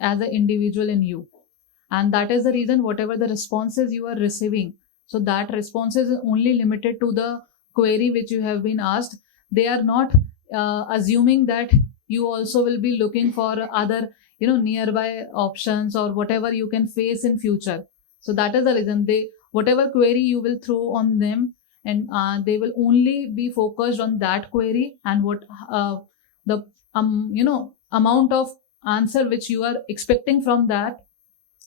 as an individual in you. And that is the reason whatever the responses you are receiving, so that response is only limited to the query which you have been asked. They are not assuming that you also will be looking for other, nearby options or whatever you can face in future. So that is the reason whatever query you will throw on them, and they will only be focused on that query and what the amount of answer which you are expecting from that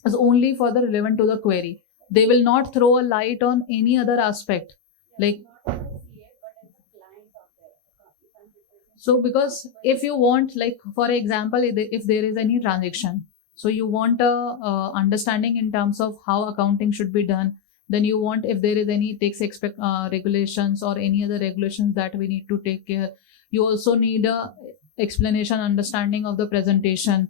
is only for the relevant to the query. They will not throw a light on any other aspect. Like, Not as a CA, but as a client of theirs. If I'm representing- so because if you want, like for example, if there is any transaction, so you want a understanding in terms of how accounting should be done, then you want if there is any tax regulations or any other regulations that we need to take care. You also need a explanation, understanding of the presentation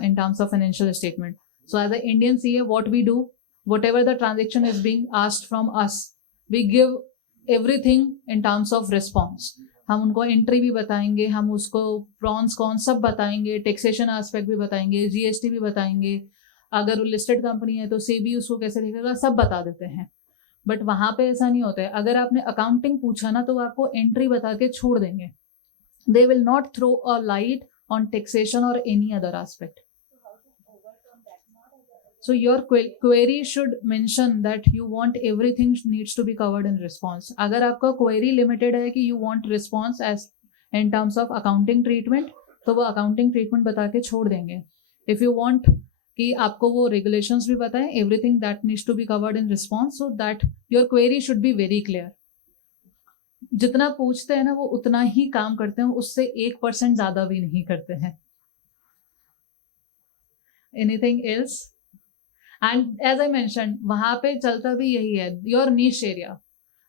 in terms of financial statement. So as an Indian CA, what we do, whatever the transaction is being asked from us, we give everything in terms of response. हम उनको entry भी बताएंगे, हम उसको prawns cone सब बताएंगे, taxation aspect भी बताएंगे, जीएसटी भी बताएंगे, अगर लिस्टेड कंपनी है तो सेबी उसको कैसे देखेगा, सब बता देते हैं. बट वहाँ पे ऐसा नहीं होता है. अगर आपने अकाउंटिंग पूछा ना तो आपको एंट्री बता के छोड़ देंगे. They will not throw a light on taxation और any other aspect. So how to overcome that? Not as a So your query should mention that you want everything needs to be covered in response. अगर आपका query limited है कि you want response as in terms of accounting treatment, तो वो accounting treatment बता के छोड़ देंगे. If you want कि आपको वो regulations भी बताएं, everything that needs to be covered in response, so that your query should be very clear. जितना पूछते हैं ना वो उतना ही काम करते हैं, उससे 1% ज़्यादा भी नहीं करते हैं. Anything else? And as I mentioned, वहाँ पे चलता भी यही है, your niche area.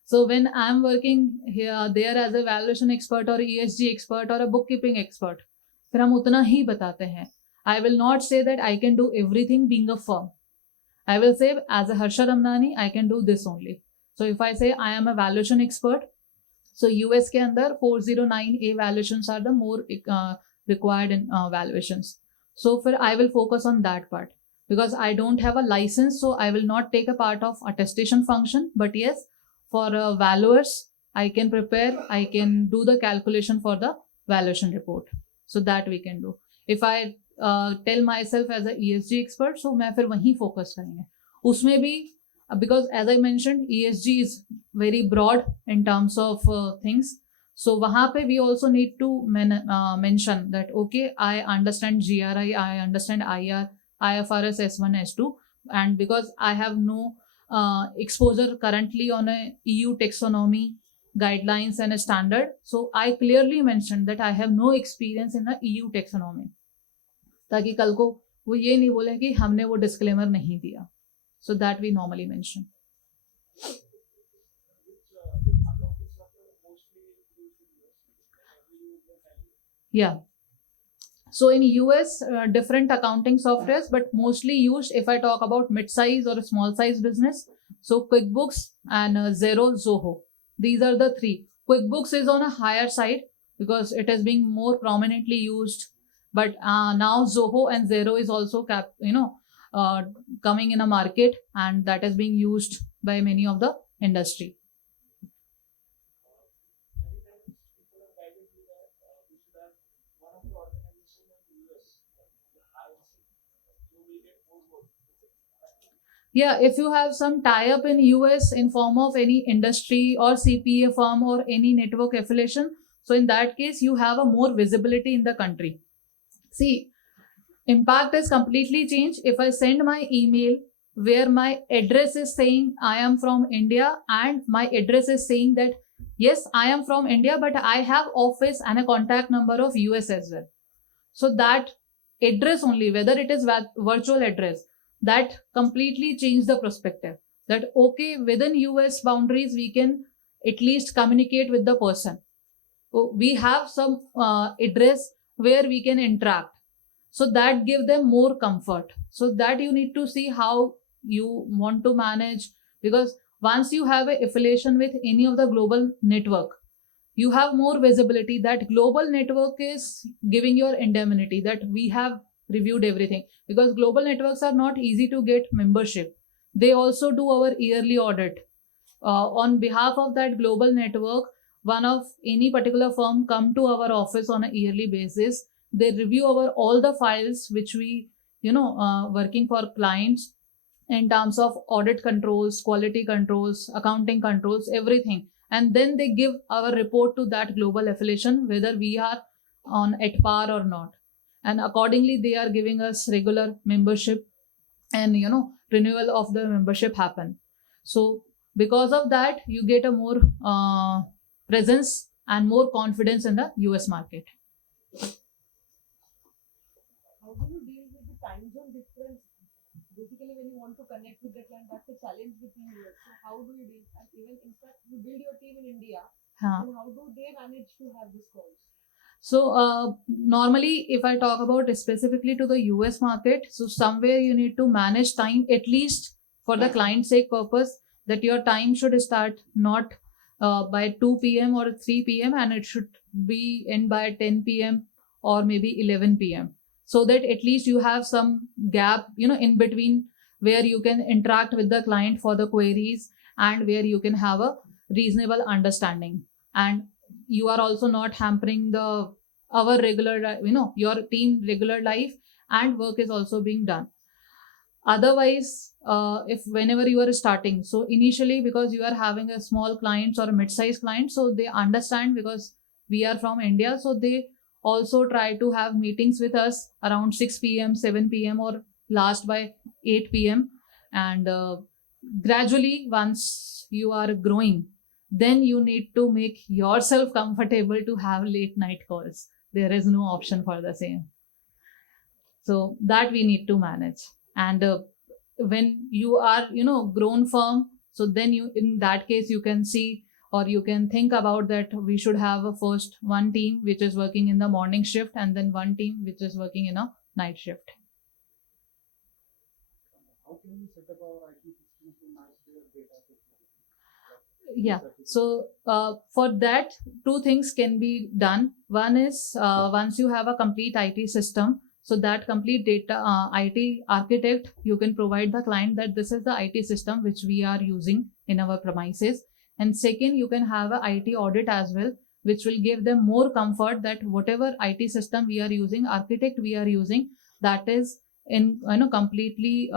So when I'm working here, there as a valuation expert or ESG expert or a bookkeeping expert, फिर हम उतना ही बताते हैं. I will not say that I can do everything being a firm. I will say as a Harsha Ramnani, I can do this only. So if I say I am a valuation expert, so US के अंदर 409A valuations are the more required in valuations. So फिर I will focus on that part. Because I don't have a license, so I will not take a part of attestation function. But yes, for valuers, I can prepare, I can do the calculation for the valuation report. So that we can do. If I tell myself as a ESG expert, so मैं फिर वहीं focus करेंगे उसमें भी, because as I mentioned, ESG is very broad in terms of things. So वहाँ पे we also need to mention that okay, I understand GRI, I understand IR, IFRS S1 S2, and because I have no exposure currently on a EU taxonomy guidelines and a standard, so I clearly mentioned that I have no experience in the EU taxonomy, ताकि कल को वो ये नहीं बोले कि हमने वो डिस्क्लेमर नहीं दिया. So that we normally mention. Yeah. So in US, different accounting softwares, but mostly used if I talk about mid-size or a small-size business. So QuickBooks and Xero, Zoho. These are the three. QuickBooks is on a higher side because it is being more prominently used. But now Zoho and Xero is also coming in a market, and that is being used by many of the industry. Yeah, if you have some tie-up in US in form of any industry or CPA firm or any network affiliation, so in that case, you have a more visibility in the country. See, impact is completely changed if I send my email where my address is saying I am from India and my address is saying that yes, I am from India, but I have office and a contact number of US as well. So that address only, whether it is virtual address, that completely changed the perspective. That okay, within US boundaries, we can at least communicate with the person. So we have some address where we can interact. So that give them more comfort. So that you need to see how you want to manage, because once you have an affiliation with any of the global network, you have more visibility. That global network is giving your indemnity that we have reviewed everything, because global networks are not easy to get membership. They also do our yearly audit. On behalf of that global network, one of any particular firm come to our office on a yearly basis. They review our all the files which we working for clients in terms of audit controls, quality controls, accounting controls, everything, and then they give our report to that global affiliation whether we are on at par or not, and accordingly they are giving us regular membership, and renewal of the membership happen. So because of that, you get a more presence and more confidence in the US market. How do you deal with the time zone difference? Basically, when you want to connect with the client, that's a challenge within US. So how do you deal? And even in fact, you build your team in India. Huh. And how do they manage to have these calls? So normally, if I talk about specifically to the US market, so somewhere you need to manage time at least for the client sake purpose, that your time should start not by 2 p.m. or 3 p.m. and it should be end by 10 p.m. or maybe 11 p.m. so that at least you have some gap, in between where you can interact with the client for the queries and where you can have a reasonable understanding. And you are also not hampering our regular, your team regular life, and work is also being done. Otherwise, if whenever you are starting, so initially because you are having a small clients or a mid-sized client, so they understand because we are from India, so they also try to have meetings with us around 6 p.m., 7 p.m. or last by 8 p.m. And gradually, once you are growing, then you need to make yourself comfortable to have late night calls. There is no option for the same. So that we need to manage. And when you are, grown firm, so then you, in that case, you can see or you can think about that we should have a first one team which is working in the morning shift and then one team which is working in a night shift. How can we set up our IT systems to match their data? Yeah. So for that, two things can be done. One is once you have a complete IT system, so that complete data IT architect, you can provide the client that this is the IT system which we are using in our premises. And second, you can have a IT audit as well, which will give them more comfort that whatever IT system we are using, architect we are using, that is in completely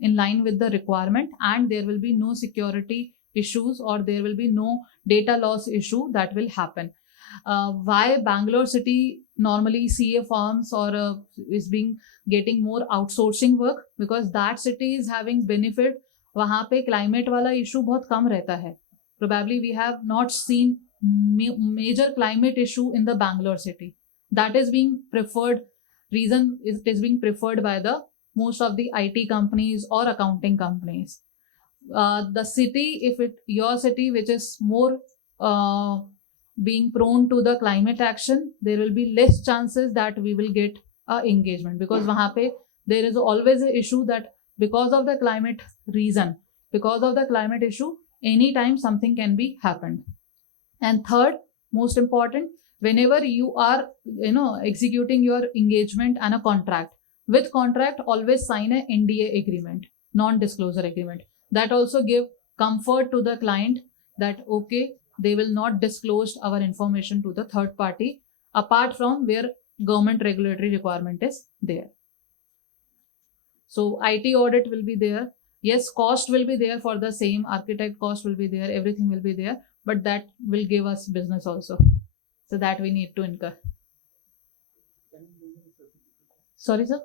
in line with the requirement, and there will be no security issues or there will be no data loss issue that will happen. Why Bangalore city normally CA firms or is being getting more outsourcing work? Because that city is having benefit. वहाँ पे climate वाला issue बहुत कम रहता है. Probably we have not seen major climate issue in the Bangalore city. That is being preferred. Reason is it is being preferred by the most of the IT companies or accounting companies. The city, your city which is more being prone to the climate action, there will be less chances that we will get engagement, because वहाँ पे there is always an issue that because of the climate reason, because of the climate issue, anytime something can be happened. And third, most important, whenever you are executing your engagement and a contract, with contract always sign a NDA agreement, non-disclosure agreement. That also give comfort to the client that okay, they will not disclose our information to the third party apart from where government regulatory requirement is there. So IT audit will be there. Yes, cost will be there for the same, architect cost will be there, everything will be there, but that will give us business also. So that we need to incur. Sorry, sir?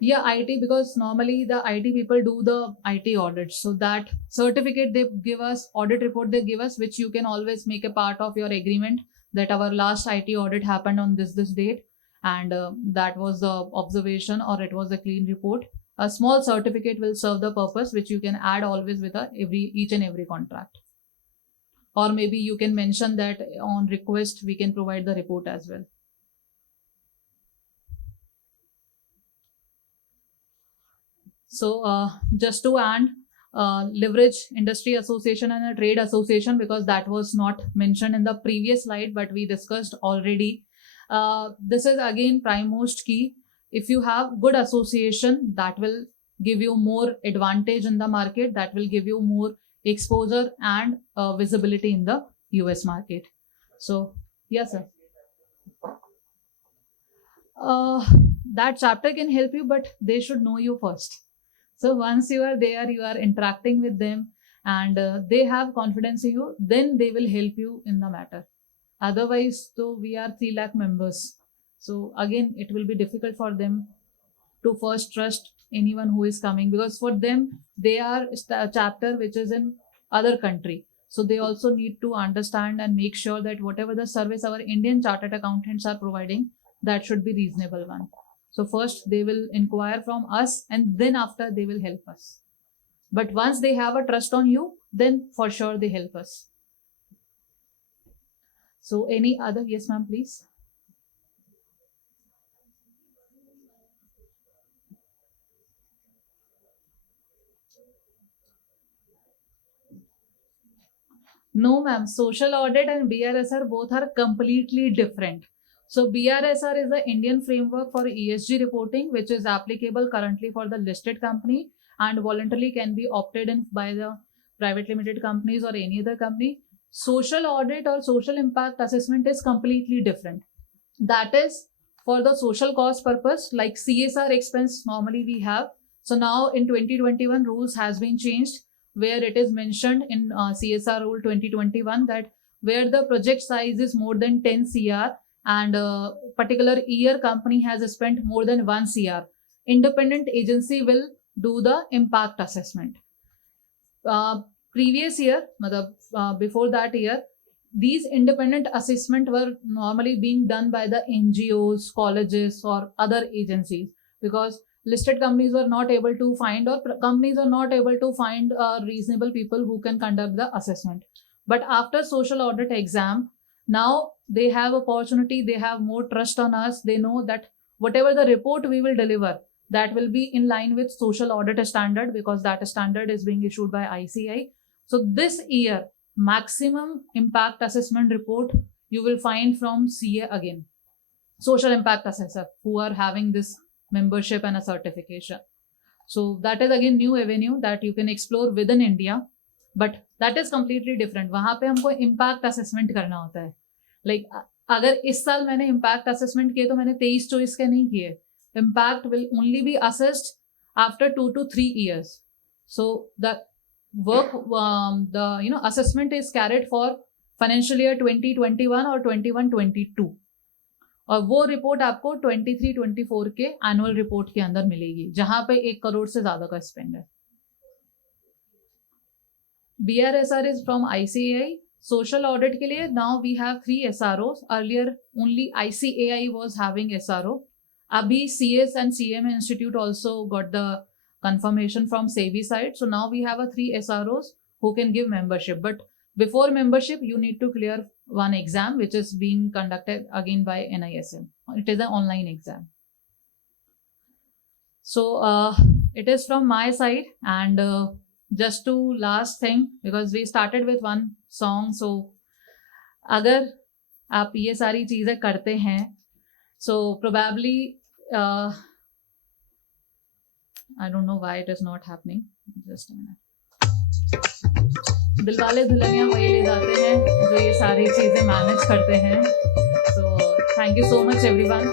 Yeah, IT, because normally the IT people do the IT audits. So that certificate they give us, audit report they give us, which you can always make a part of your agreement that our last IT audit happened on this date. And that was the observation or it was a clean report. A small certificate will serve the purpose, which you can add always with each and every contract. Or maybe you can mention that on request, we can provide the report as well. So just to add, leverage industry association and a trade association, because that was not mentioned in the previous slide, but we discussed already. This is again prime most key. If you have good association, that will give you more advantage in the market, that will give you more exposure and visibility in the US market. So yes, sir. That chapter can help you, but they should know you first. So once you are there, you are interacting with them and they have confidence in you, then they will help you in the matter. Otherwise, so we are 3 lakh members. So again, it will be difficult for them to first trust anyone who is coming, because for them, they are a chapter which is in other country. So they also need to understand and make sure that whatever the service our Indian chartered accountants are providing, that should be reasonable one. So first they will inquire from us and then after they will help us. But once they have a trust on you, then for sure they help us. So any other? Yes, ma'am, please. No, ma'am. Social audit and BRSR both are completely different. So BRSR is the Indian framework for ESG reporting, which is applicable currently for the listed company and voluntarily can be opted in by the private limited companies or any other company. Social audit or social impact assessment is completely different. That is for the social cost purpose, like CSR expense normally we have. So now in 2021 rules has been changed, where it is mentioned in CSR rule 2021 that where the project size is more than 10 CR and a particular year company has spent more than 1 CR, independent agency will do the impact assessment. Previous year, before that year, these independent assessment were normally being done by the NGOs, colleges or other agencies, because listed companies were not able to find or companies are not able to find reasonable people who can conduct the assessment. But after social audit exam, now they have opportunity, they have more trust on us. They know that whatever the report we will deliver, that will be in line with social audit standard, because that standard is being issued by ICI. So this year, maximum impact assessment report you will find from CA again, social impact assessor, who are having this membership and a certification. So that is again new avenue that you can explore within India, but that is completely different. वहाँ पे हमको impact assessment करना होता है. Like अगर इस साल मैंने इम्पैक्ट असेसमेंट किए तो मैंने 23-24 के नहीं किए. Impact will only be assessed after 2 to 3 years. So the work, the assessment is carried for financial year 2021 और 21-22. और वो रिपोर्ट आपको 23-24 के एनुअल रिपोर्ट के अंदर मिलेगी, जहां पे 1 करोड़ से ज्यादा का स्पेंड है. BRSR is from ICAI. Social audit के लिए now we have 3 SROs. Earlier only ICAI was having SRO. Abhi CS and CMA Institute also got the confirmation from SEBI side. So now we have 3 SROs who can give membership. But before membership, you need to clear one exam which is being conducted again by NISM. It is an online exam. So it is from my side. And just to last thing, because we started with one song. So अगर आप ये सारी चीजें करते हैं, so probably I don't know why it is not happening. Just a minute. Dilwale Dulhania वही ले जाते हैं जो ये सारी चीजें मैनेज करते हैं. So thank you so much everyone,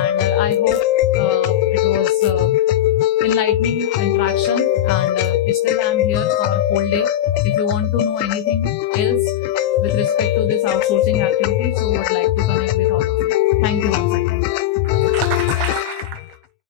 and I hope it was enlightening interaction, and still I am here for a whole day. If you want to know anything else with respect to this outsourcing activity, so would like to connect with all of you. Thank you.